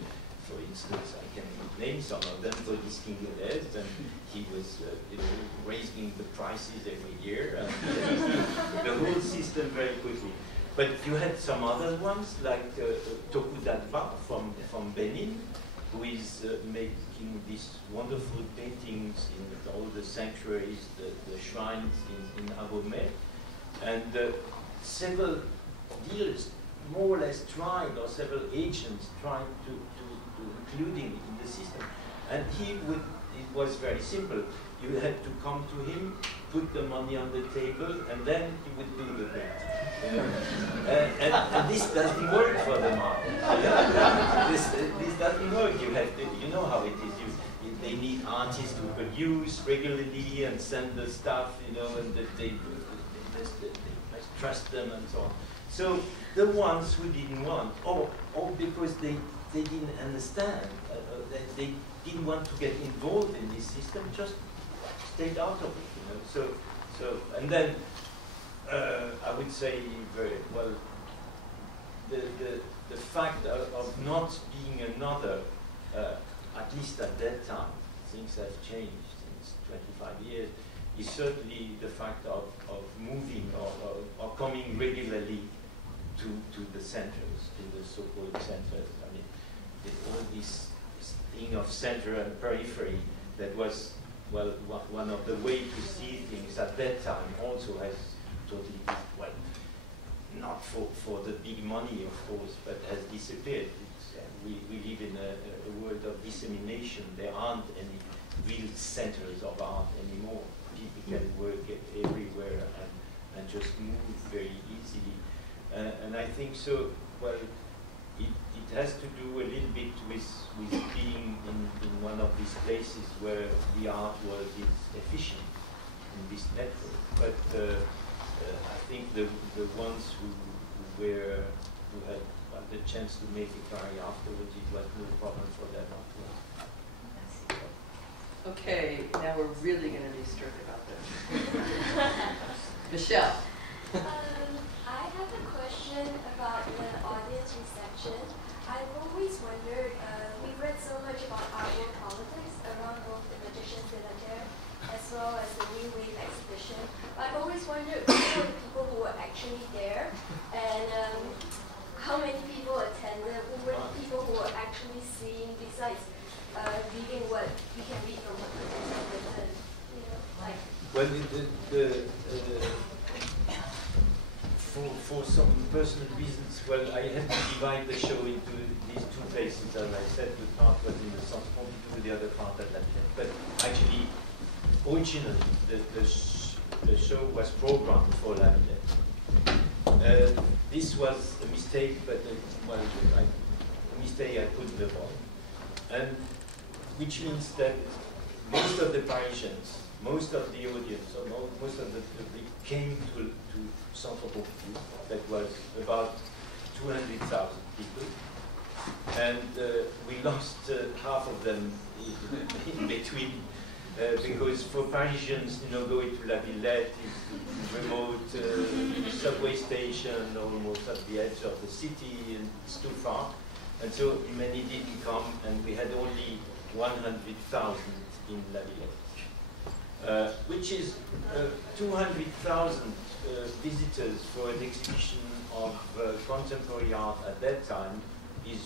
for instance, I can name some of them. For this King Villette, and he was, raising the prices every year, and the whole system very quickly. But you had some other ones, like Tokudagba from Benin, who is making these wonderful paintings in all the sanctuaries, the shrines in Abomey, and several dealers more or less tried, or several agents tried to including it in the system. And it was very simple. You had to come to him, put the money on the table, and then he would do the thing. And this doesn't work for the market. This doesn't work. You have to, you know how it is. They need artists to produce regularly and send the stuff, and that they must trust them and so on. So the ones who didn't want, or because they didn't understand, they didn't want to get involved in this system, just stayed out of it, So and then I would say very well, the fact of not being another, at least at that time, things have changed since 25 years, is certainly the fact of moving or coming regularly to the centers, to the so-called centers. I mean, all this thing of center and periphery that was, well, one of the ways to see things at that time also has totally, well, not for the big money, of course, but has disappeared. We live in a world of dissemination. There aren't any real centers of art anymore. People can work everywhere and just move very easily. And I think so, well, it has to do a little bit with being in one of these places where the art world is efficient in this network. But I think the ones who had the chance to make a career afterwards, it was no problem for them afterwards. Okay, now we're really going to be strict about this. Michelle. I have a question about the audience reception. I've always wondered, we've read so much about art world politics around both the Magiciens de la Terre as well as the New Wave exhibition. I've always wondered who were the people who were actually there, and how many people attended, who were the people who were actually seeing, besides reading what you can read from what the books have written, like. Well, for some personal reasons, well, I had to divide the show into these two places, as I said, the part was in the Centre Pompidou, the other part at La Villette. But actually, originally, the show was programmed for La Villette. This was a mistake, but a mistake I couldn't avoid. And which means that most of the Parisians, most of the audience, or most of the public came to Centre Pompidou. That was about 200,000 people. and we lost half of them in between. Because for Parisians, going to La Villette is remote subway station, almost at the edge of the city, and it's too far. And so many didn't come, and we had only 100,000 in La Villette, which is 200,000 visitors for an exhibition of contemporary art at that time is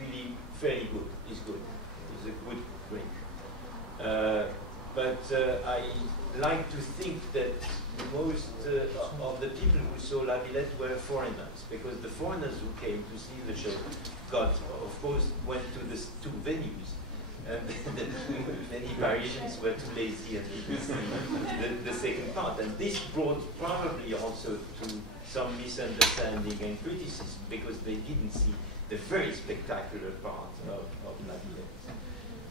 really fairly good. It's good. It's a good break. But I like to think that most of the people who saw La Villette were foreigners, because the foreigners who came to see the show of course, went to the two venues, and many Parisians were too lazy and didn't see the second part. And this brought probably also to some misunderstanding and criticism, because they didn't see the very spectacular part of La Villette.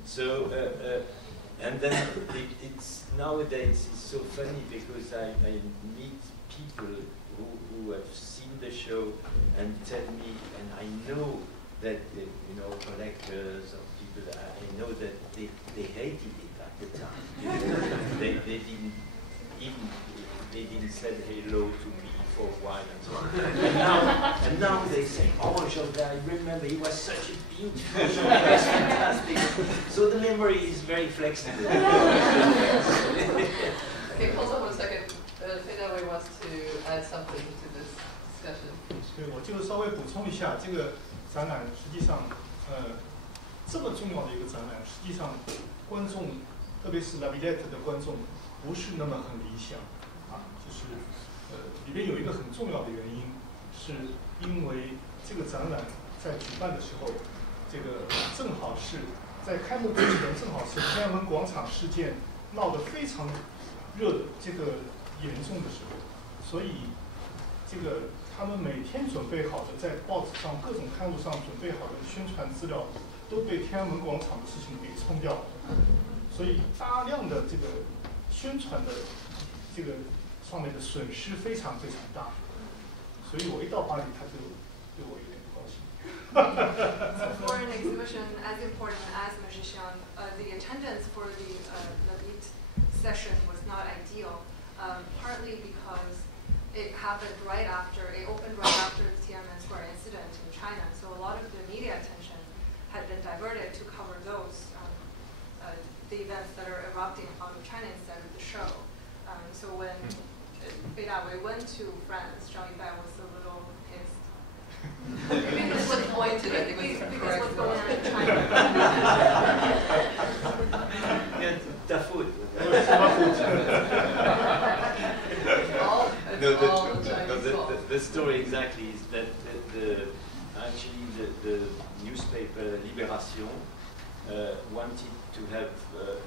So, and then it's nowadays it's so funny, because I meet people who have seen the show and tell me, and I know that collectors or people, I know that they hated it at the time. they didn't even say hello to me for a while and so on. And now they say, oh, Jean-Hubert, I remember he was such a beautiful show, it was fantastic. So the memory is very flexible. Okay, hold on 1 second. Fei Dawei wants to add something to this discussion. 对，我就稍微补充一下，这个展览实际上，这么重要的一个展览，实际上观众，特别是 La Villette 的观众，不是那么很理想，就是里边有一个很重要的原因，是因为这个展览在举办的时候，这个正好是在开幕之前，正好是天安门广场事件闹得非常热的这个严重的时候，所以这个他们每天准备好的在报纸上各种刊物上准备好的宣传资料，都被天安门广场的事情给冲掉了，所以大量的这个宣传的这个上面的损失非常非常大，所以我一到巴黎，他就对我有点不高兴。So for an exhibition as important as Magiciens, the attendance for the Villette session was not ideal, partly because it happened right after, it opened right after the Tiananmen Square incident in China, so a lot of the media attention had been diverted to cover those, the events that are erupting out of China instead of the show. So when Fei Dawei went to France, Jean-Hubert was a little pissed. Because what's pointed, I think because what's going on in China. Yeah, ta faute. The story exactly is that actually the newspaper Libération wanted to have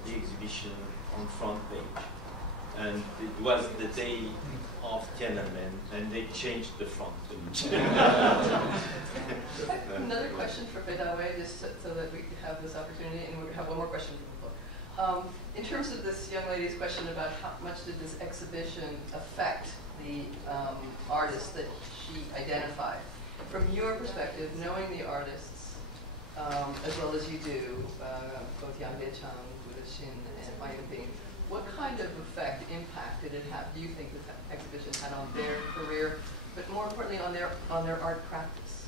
the exhibition on front page, and it was the day of Tiananmen, and they changed the front page. Another question for Fei Dawei, just so that we could have this opportunity, and we have one more question from the book. In terms of this young lady's question about how much did this exhibition affect the artists that she identified, from your perspective, knowing the artists as well as you do, both Jiechang, Gu Dexin, and Huang Yongping, what kind of effect, impact did it have? Do you think this exhibition had on their career, but more importantly on their art practice?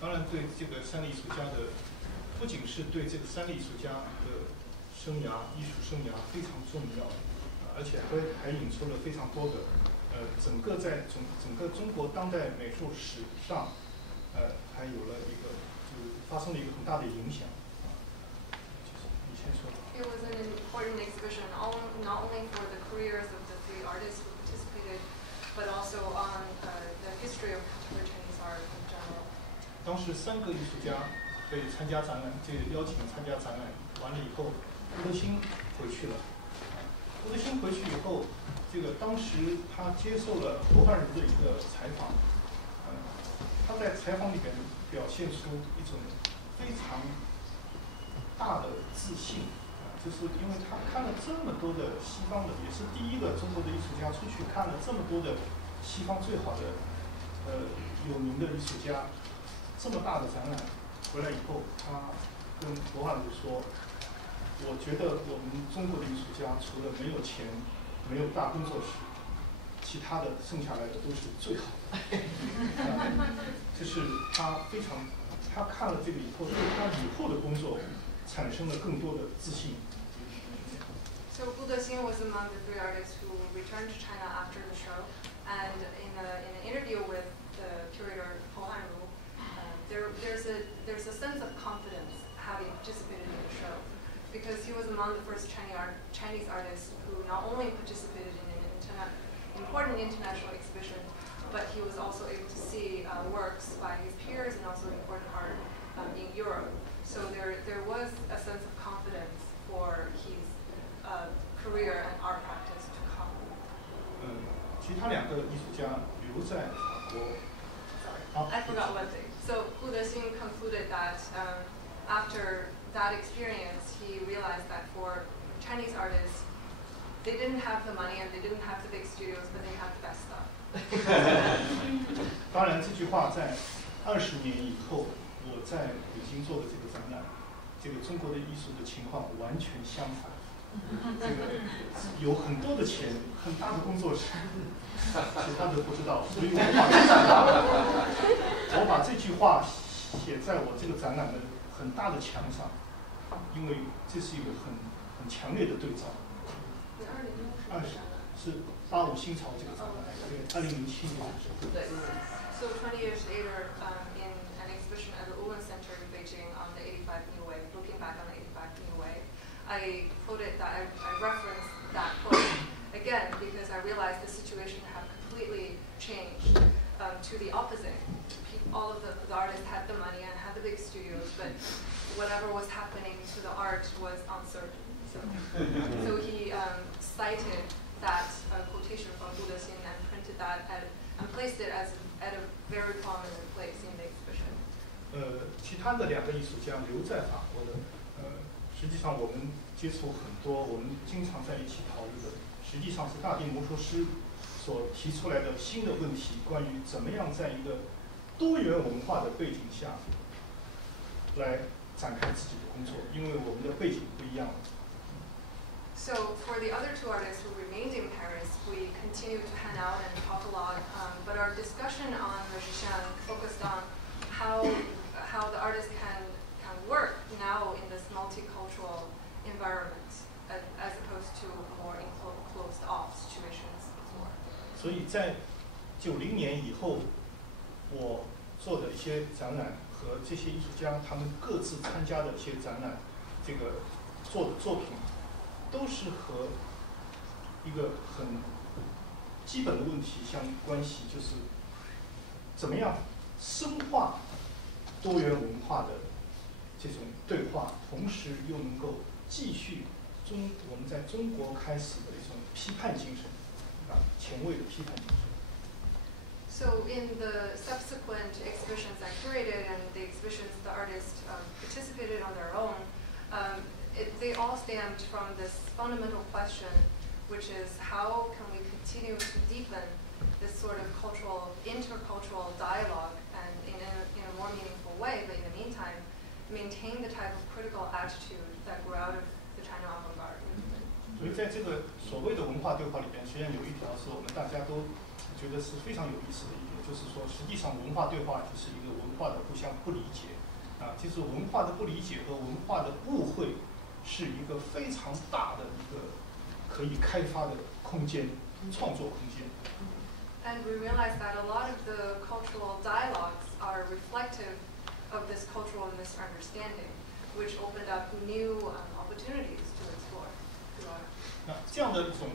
当然，对这个三立艺术家的，不仅是对这个三立艺术家的生涯、艺术生涯非常重要，而且还引出了非常多的，整个在整个中国当代美术史上，还有了一个就是发生了一个很大的影响。你先说。It was an important exhibition, not only for the careers of the three artists who participated, but also on the history of contemporary Chinese art in general. 当时3个艺术家被参加展览，这个邀请参加展览完了以后，胡德兴回去了。胡德兴回去以后，这个当时他接受了《罗汉人》的一个采访，他在采访里边表现出一种非常大的自信，就是因为他看了这么多的西方的，也是第一个中国的艺术家出去看了这么多的西方最好的有名的艺术家，这么大的展览回来以后，他跟罗汉鲁说，我觉得我们中国的艺术家除了没有钱，没有大工作室，其他的剩下来的都是最好的。就是他非常，他看了这个以后，对他以后的工作产生了更多的自信。So Gu Dexin was among the 3 artists who returned to China after the show, and in an interview with the curator Han Ru, there's a sense of confidence having participated in the show, because he was among the first Chinese artists who not only participated in an important international exhibition, but he was also able to see works by his peers and also important art in Europe. So there was a sense of confidence for his career and art practice to come. 其他2个艺术家留在法国。I forgot one thing. So Gu Dexin concluded that after that experience, he realized that for Chinese artists, they didn't have the money and they didn't have the big studios, but they had the best stuff. 当然，这句话在20年以后，我在北京做的这个展览，这个中国的艺术的情况完全相反。这个有很多的钱，很大的工作室，其他的不知道。所以我把这句话写在我这个展览的很大的墙上，因为这是一个很强烈的对照。是85新潮这个展览，对，2007年。对。So 20 years later, in an exhibition at the Euro-centric in Beijing on the 85 New Wave, looking back on the 85 New Wave, I quoted that I referenced that quote again because I realized the situation had completely changed to the opposite. All of the artists had the money and had the big studios, but whatever was happening to the art was uncertain. So he cited that quotation from Gu Dexin and printed that and placed it at a very prominent place in the exhibition. 其他的2个艺术家留在法国的，实际上我们接触很多，我们经常在一起讨论的，实际上是大地魔术师所提出来的新的问题，关于怎么样在一个多元文化的背景下来展开自己的工作，因为我们的背景不一样。So for the other 2 artists who remained in Paris, we continued to hang out and talk a lot, but our discussion on Magiciens focused on how the artist can work now in this multicultural environment as opposed to more closed off situations before. 所以在90年以后，我做的一些展览和这些艺术家他们各自参加的一些展览，这个做的作品，都是和一个很基本的问题相关系，就是怎么样深化多元文化的这种对话，同时又能够继续我们在中国开始的一种批判精神，前卫的批判精神。So in the subsequent exhibitions I curated and the exhibitions the artists participated on their own, they all stemmed from this fundamental question, which is how can we continue to deepen this sort of intercultural dialogue and in a more meaningful way, but in the meantime, maintain the type of critical attitude that grew out of the China avant-garde movement. 所以在这个所谓的文化对话里边，实际上有一条是我们大家都觉得是非常有意思的一点，就是说，实际上文化对话就是一个文化的互相不理解，就是文化的不理解和文化的误会，是一个非常大的一个可以开发的空间，创作空间。And we realize that a lot of the cultural dialogues are reflective of this cultural misunderstanding, which opened up new opportunities to explore. 那这样的一种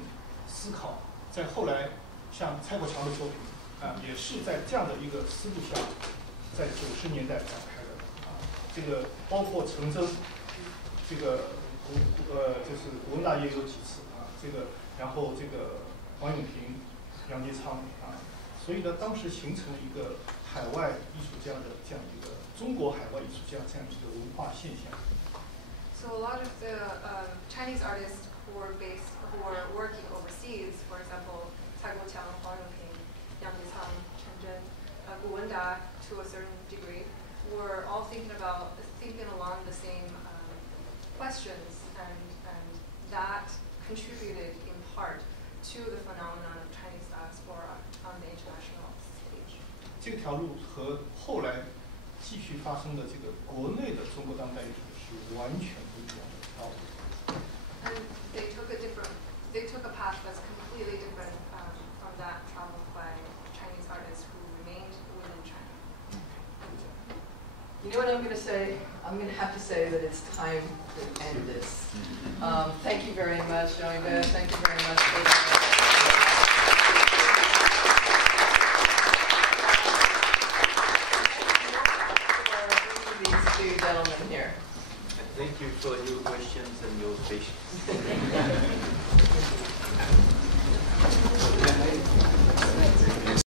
思考，在后来像蔡国强的作品也是在这样的一个思路下，在90年代展开的这个包括陈真，这个就是古文大也有几次这个，然后这个黄永平、杨杰昌所以呢，当时形成了一个海外艺术家的这样一个中国海外艺术家这样一个文化现象。So a lot of the Chinese artists who are working overseas, for example, Jiechang, Huang Yongping, Yang Yizhang, Chen Zhen, Gu Wenda, to a certain degree, were all thinking along the same questions, and that contributed in part to the phenomenon of Chinese diaspora on the international stage. 这条路和后来继续发生的这个国内的中国当代艺术是完全不一样的道路。And they took a path that's completely different from that traveled by Chinese artists who remained within China. You know what I'm going to say? I'm going to have to say that it's time to end this. Thank you very much, Jean-Hubert. Thank you very much. These two gentlemen here. Thank you for your questions and your patience.